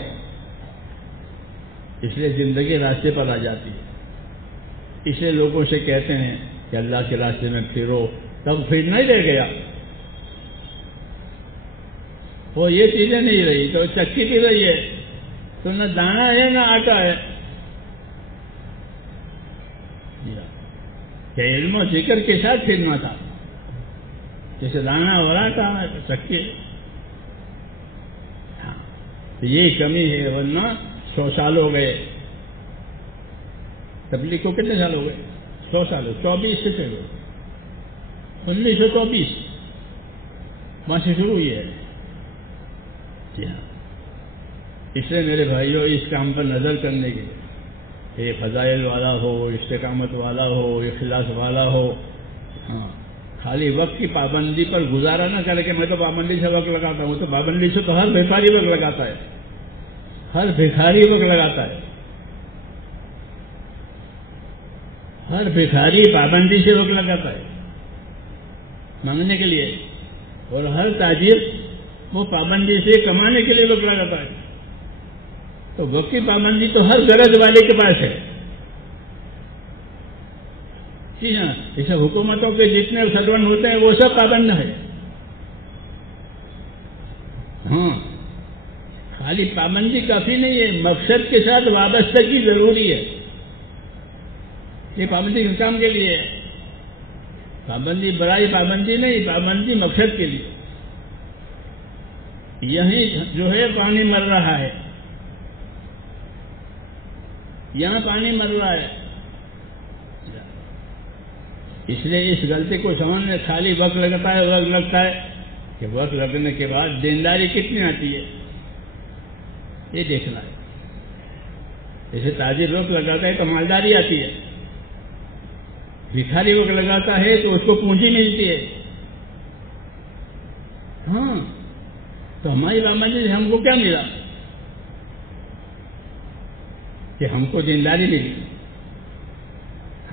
اس لیے زندگی راستے پر آ جاتی ہے. اس لیے لوگوں سے کہتے ہیں کہ اللہ کے راستے میں پھرو، تب پھر نہیں رہ گیا. وہ یہ چیزیں نہیں رہی تو چکی بھی رہی ہے، تو نہ دانا ہے نہ آٹا ہے. کہ علم و ذکر کے ساتھ پھرنا تھا، جیسے دانا ہو رہا تھا چکی. ہاں، تو یہ کمی ہے، ورنہ 100 سال ہو گئے. تبلیغ کو کتنے سال ہو گئے؟ 100 سال. 24 سے چلو 1924 وہاں سے شروع ہوئی ہے. جی ہاں، اس لیے میرے بھائیوں اس کام پر نظر کرنے کے لیے کہ فضائل والا ہو، استقامت والا ہو، اخلاص والا ہو. ہاں، خالی وقت کی پابندی پر گزارا نہ کرے کہ میں تو پابندی سے وقت لگاتا ہوں. تو پابندی سے تو ہر بھکاری وقت لگاتا ہے، ہر بھکاری وقت لگاتا ہے. ہر بھکاری پابندی سے وقت لگاتا ہے مانگنے کے لیے، اور ہر تاجر وہ پابندی سے کمانے کے لیے وقت لگاتا ہے. تو وقت کی پابندی تو ہر غرض والے کے پاس ہے. جی ہاں، جیسے حکومتوں کے جتنے سرون ہوتے ہیں وہ سب پابند ہے. ہاں، خالی پابندی کافی نہیں ہے، مقصد کے ساتھ وابستگی ضروری ہے. یہ پابندی کس کام کے لیے؟ پابندی برائے پابندی نہیں، پابندی مقصد کے لیے. یہیں جو ہے پانی مر رہا ہے، یہاں پانی مر رہا ہے. اس لیے اس غلطی کو سمجھنے خالی وقت لگتا ہے، وقت لگتا ہے کہ وقت لگنے کے بعد دینداری کتنی آتی ہے یہ دیکھنا ہے. جیسے تاجر وقت لگاتا ہے تو مالداری آتی ہے، بھکاری وقت لگاتا ہے تو اس کو پونجی ملتی ہے. ہاں، تو ہماری پابندی سے ہم کو کیا ملا کہ ہم کو دینداری ملی.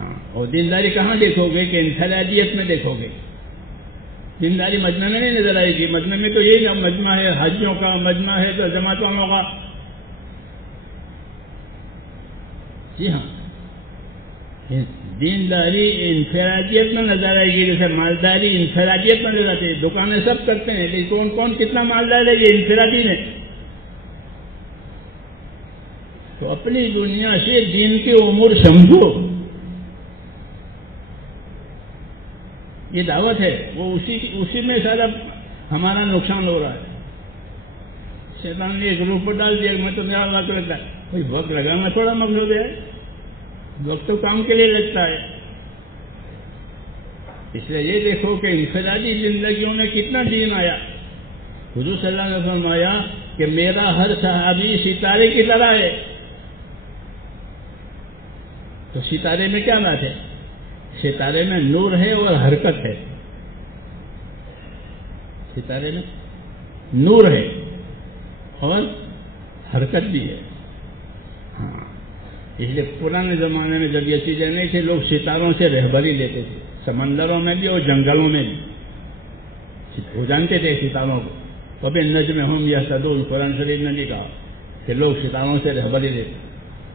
ہاں، اور دینداری کہاں دیکھو گے کہ انفرادیت میں دیکھو گے. دینداری مجمع میں نہیں نظر آئے گی. مجمع میں تو یہی مجمع ہے حاجیوں کا، مجمع ہے تو جماعت والوں کا. جی ہاں، دینداری انفرادیت میں نظر آئے گی. جیسے مالداری انفرادیت میں نظر آتی ہے. دکانیں سب کرتے ہیں لیکن کون کتنا مالدار ہے یہ انفرادی میں. تو اپنی دنیا سے دین کے امور سمجھو. یہ دعوت ہے، وہ اسی میں سارا ہمارا نقصان ہو رہا ہے. شیطان نے ایک روپ ڈال دیا. میں تو میرا وقت لگتا ہے، کوئی وقت لگانا تھوڑا مقصود ہے. وقت تو کام کے لیے لگتا ہے. اس لیے یہ دیکھو کہ انفرادی زندگیوں میں کتنا دین آیا. حضور صلی اللہ علیہ وسلم فرمایا کہ میرا ہر صحابی ستارے کی طرح ہے. تو ستارے میں کیا بات ہے؟ ستارے میں نور ہے اور حرکت ہے. ستارے میں نور ہے اور حرکت بھی ہے. ہاں، اس لیے پرانے زمانے میں جب یہ چیزیں نہیں تھی لوگ ستاروں سے رہبری لیتے تھے، سمندروں میں بھی اور جنگلوں میں بھی. وہ جانتے تھے ستاروں کو. کبھی نجم ہم یا صدول قرآن شریف نے نہیں کہا کہ لوگ ستاروں سے رہبری لیتے.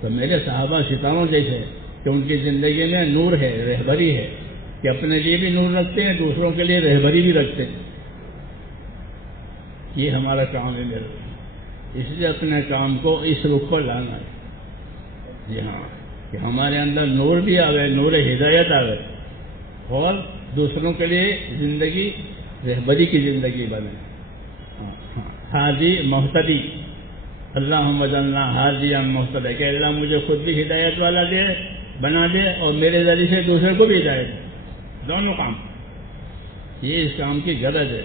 تو میرے صحابہ ستاروں جیسے کہ ان کی زندگی میں نور ہے، رہبری ہے، کہ اپنے لیے بھی نور رکھتے ہیں، دوسروں کے لیے رہبری بھی رکھتے ہیں. یہ ہمارا کام ہے میرے. اس لیے اپنے کام کو اس رخ پر لانا ہے. جی ہاں، کہ ہمارے اندر نور بھی آوے، نور ہدایت آوے، اور دوسروں کے لیے زندگی رہبری کی زندگی بنے. ہادی محتدی، اللہم اجعلنا ہادیا محتدی، کہ اللہ مجھے خود بھی ہدایت والا دے، بنا دے، اور میرے ذریعے سے دوسرے کو بھی ہدایت دے. دونوں کام، یہ اس کام کی غرض ہے.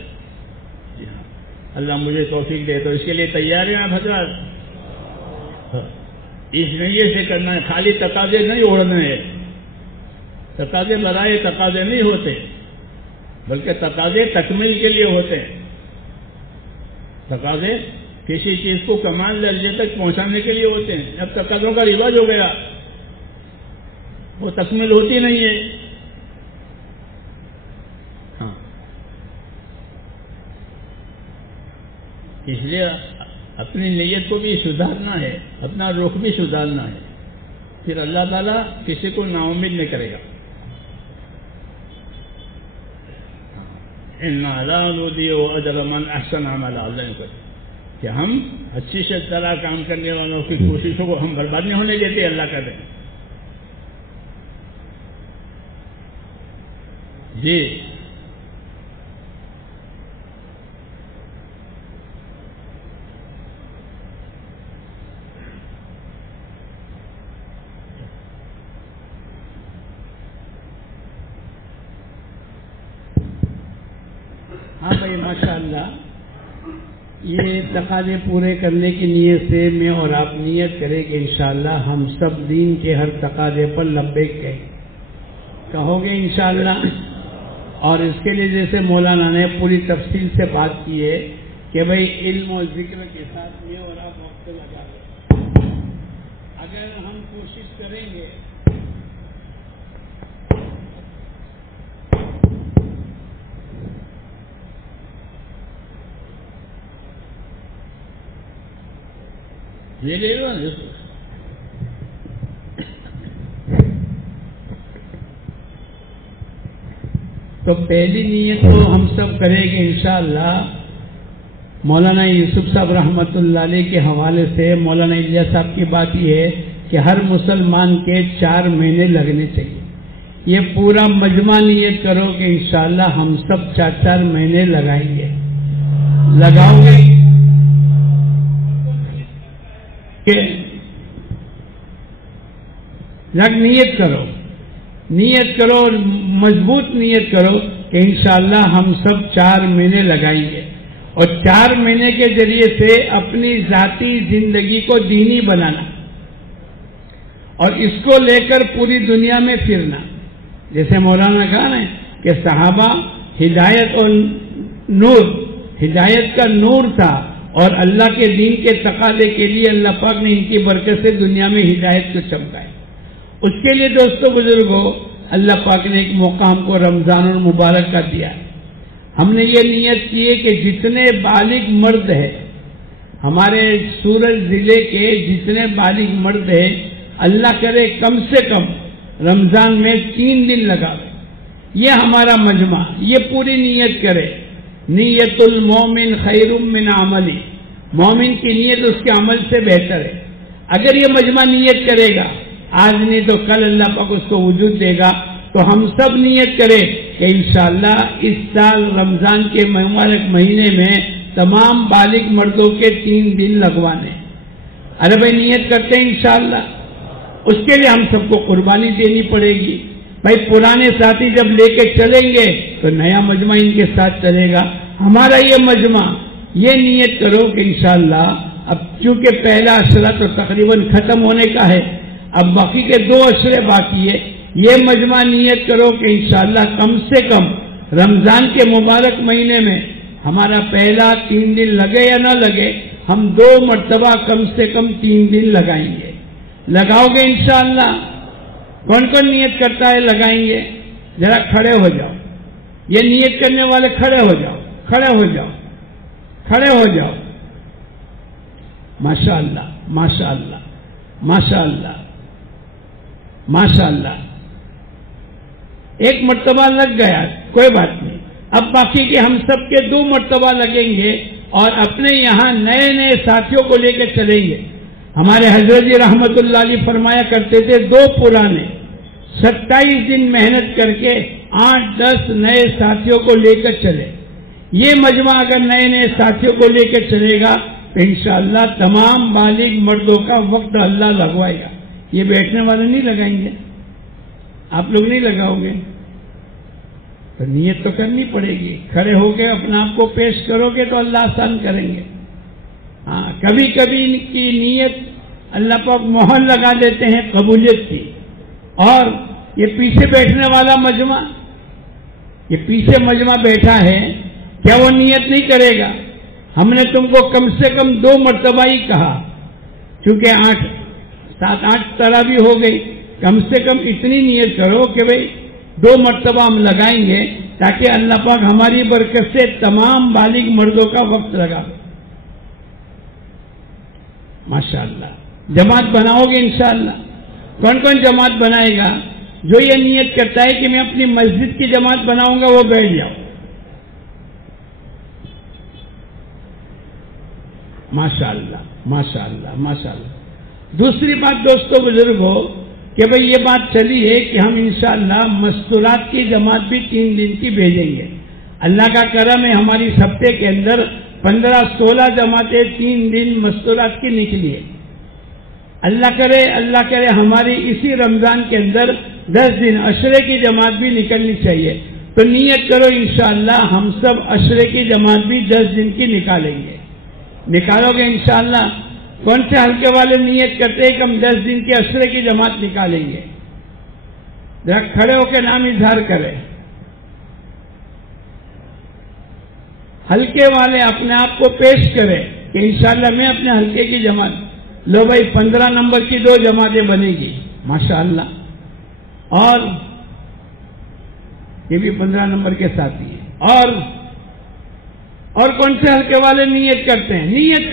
جی ہاں، اللہ مجھے توفیق دے. تو اس کے لیے تیار ہیں آپ حضرات؟ اس نیت سے کرنا ہے. خالی تقاضے نہیں اوڑھنے ہیں. تقاضے برائے تقاضے نہیں ہوتے، بلکہ تقاضے تکمیل کے لیے ہوتے ہیں. تقاضے کسی چیز کو کمال درجے تک پہنچانے کے لیے ہوتے ہیں. اب تقاضوں کا رواج ہو گیا، وہ تکمیل ہوتی نہیں ہے. ہاں، اس لیے اپنی نیت کو بھی سدھارنا ہے، اپنا رخ بھی سدھارنا ہے. پھر اللہ تعالیٰ کسی کو نا امید نہیں کرے گا. اِنَّا لَا نُضِيعُ أَجْرَ مَنْ أَحْسَنَ عَمَلًا، کہ ہم اچھی سے طرح کام کرنے والوں کی کوششوں کو ہم برباد نہیں ہونے دیتے. اللہ کہتے ہیں جی. ہاں بھائی، ماشاء اللہ. یہ تقاضے پورے کرنے کی نیت سے میں اور آپ نیت کریں کہ انشاءاللہ ہم سب دین کے ہر تقاضے پر لبیک کہو گے انشاءاللہ. اور اس کے لیے جیسے مولانا نے پوری تفصیل سے بات کی ہے کہ بھائی علم و ذکر کے ساتھ میں اور آپ وقت لگا دیں. اگر ہم کوشش کریں گے یہ لے لو. تو پہلی نیت تو ہم سب کریں گے انشاءاللہ. مولانا یوسف صاحب رحمۃ اللہ علیہ کے حوالے سے مولانا الیاس صاحب کی بات یہ ہے کہ ہر مسلمان کے 4 مہینے لگنے چاہیے. یہ پورا مجمع نیت کرو کہ انشاءاللہ ہم سب 4 مہینے لگائیں گے. لگاؤ گے کہ نیت کرو مضبوط نیت کرو کہ انشاءاللہ ہم سب 4 مہینے لگائیں گے. اور 4 مہینے کے ذریعے سے اپنی ذاتی زندگی کو دینی بنانا اور اس کو لے کر پوری دنیا میں پھرنا. جیسے مولانا کہا نا کہ صحابہ ہدایت اور نور، ہدایت کا نور تھا، اور اللہ کے دین کے تقاضے کے لیے اللہ پاک نے ان کی برکت سے دنیا میں ہدایت کو چمکائی. اس کے لیے دوستو بزرگوں اللہ پاک نے ایک موقع ہم کو رمضان المبارک کا دیا ہے. ہم نے یہ نیت کی ہے کہ جتنے بالغ مرد ہیں ہمارے سورج ضلع کے جتنے بالغ مرد ہیں اللہ کرے کم سے کم رمضان میں 3 دن لگاوے. یہ ہمارا مجمع یہ پوری نیت کرے. نیت المومن خیر من عملی، مومن کی نیت اس کے عمل سے بہتر ہے. اگر یہ مجمع نیت کرے گا آج نہیں تو کل اللہ پاک اس کو وجود دے گا. تو ہم سب نیت کریں کہ انشاءاللہ اس سال رمضان کے مبارک مہینے میں تمام بالغ مردوں کے 3 دن لگوانے. ارے بھائی نیت کرتے ہیں انشاءاللہ. اس کے لیے ہم سب کو قربانی دینی پڑے گی. بھائی پرانے ساتھی جب لے کے چلیں گے تو نیا مجمع ان کے ساتھ چلے گا. ہمارا یہ مجمع یہ نیت کرو کہ انشاءاللہ اب چونکہ پہلا عشرہ تو تقریباً ختم ہونے کا ہے، اب باقی کے 2 عشرے باقی ہے. یہ مجمع نیت کرو کہ انشاءاللہ کم سے کم رمضان کے مبارک مہینے میں ہمارا پہلا 3 دن لگے یا نہ لگے ہم 2 مرتبہ کم سے کم 3 دن لگائیں گے. لگاؤ گے انشاءاللہ؟ کون کون نیت کرتا ہے لگائیں گے؟ ذرا کھڑے ہو جاؤ. یہ نیت کرنے والے کھڑے ہو جاؤ، کھڑے ہو جاؤ، کھڑے ہو جاؤ. ماشاءاللہ ماشاءاللہ ماشاءاللہ ماشاءاللہ. ایک مرتبہ لگ گیا کوئی بات نہیں. اب باقی کے ہم سب کے 2 مرتبہ لگیں گے اور اپنے یہاں نئے نئے ساتھیوں کو لے کے چلیں گے. ہمارے حضرت جی رحمت اللہ علیہ فرمایا کرتے تھے 2 پرانے 27 دن محنت کر کے 8-10 نئے ساتھیوں کو لے کر چلے. یہ مجمع اگر نئے نئے ساتھیوں کو لے کے چلے گا تو انشاءاللہ تمام بالغ مردوں کا وقت اللہ لگوائے گا. یہ بیٹھنے والے نہیں لگائیں گے، آپ لوگ نہیں لگاؤ گے تو نیت تو کرنی پڑے گی. کھڑے ہو کے اپنے آپ کو پیش کرو گے تو اللہ آسان کریں گے. ہاں کبھی کبھی ان کی نیت اللہ پاک مہر لگا دیتے ہیں قبولیت کی. اور یہ پیچھے بیٹھنے والا مجمع، یہ پیچھے مجمع بیٹھا ہے، کیا وہ نیت نہیں کرے گا؟ ہم نے تم کو کم سے کم 2 مرتبہ ہی کہا، چونکہ 7-8 تراویح ہو گئی. کم سے کم اتنی نیت کرو کہ بھئی 2 مرتبہ ہم لگائیں گے تاکہ اللہ پاک ہماری برکت سے تمام بالغ مردوں کا وقت لگا. ماشاءاللہ. جماعت بناؤ گے انشاءاللہ؟ کون کون جماعت بنائے گا؟ جو یہ نیت کرتا ہے کہ میں اپنی مسجد کی جماعت بناؤں گا وہ بیٹھ جاؤ. ماشاءاللہ ماشاءاللہ ماشاءاللہ. دوسری بات دوستو بزرگوں کہ بھئی یہ بات چلی ہے کہ ہم انشاءاللہ مستورات کی جماعت بھی 3 دن کی بھیجیں گے. اللہ کا کرم ہے ہماری ہفتے کے اندر 15-16 جماعتیں 3 دن مستورات کی نکلی ہے. اللہ کرے ہماری اسی رمضان کے اندر 10 دن عشرے کی جماعت بھی نکلنی چاہیے. تو نیت کرو انشاءاللہ ہم سب عشرے کی جماعت بھی 10 دن کی نکالیں گے. نکالو گے انشاءاللہ؟ کون سے ہلکے والے نیت کرتے ہیں کہ ہم 10 دن کی عشرے کی جماعت نکالیں گے؟ ذرا کھڑے ہو کے نام اظہار کریں. ہلکے والے اپنے آپ کو پیش کریں کہ انشاءاللہ میں اپنے ہلکے کی جماعت. لو بھائی 15 نمبر کی 2 جماعتیں بنے گی ماشاءاللہ. اور یہ بھی 15 نمبر کے ساتھی ہیں. اور کون سے ہلکے والے نیت کرتے ہیں؟ نیت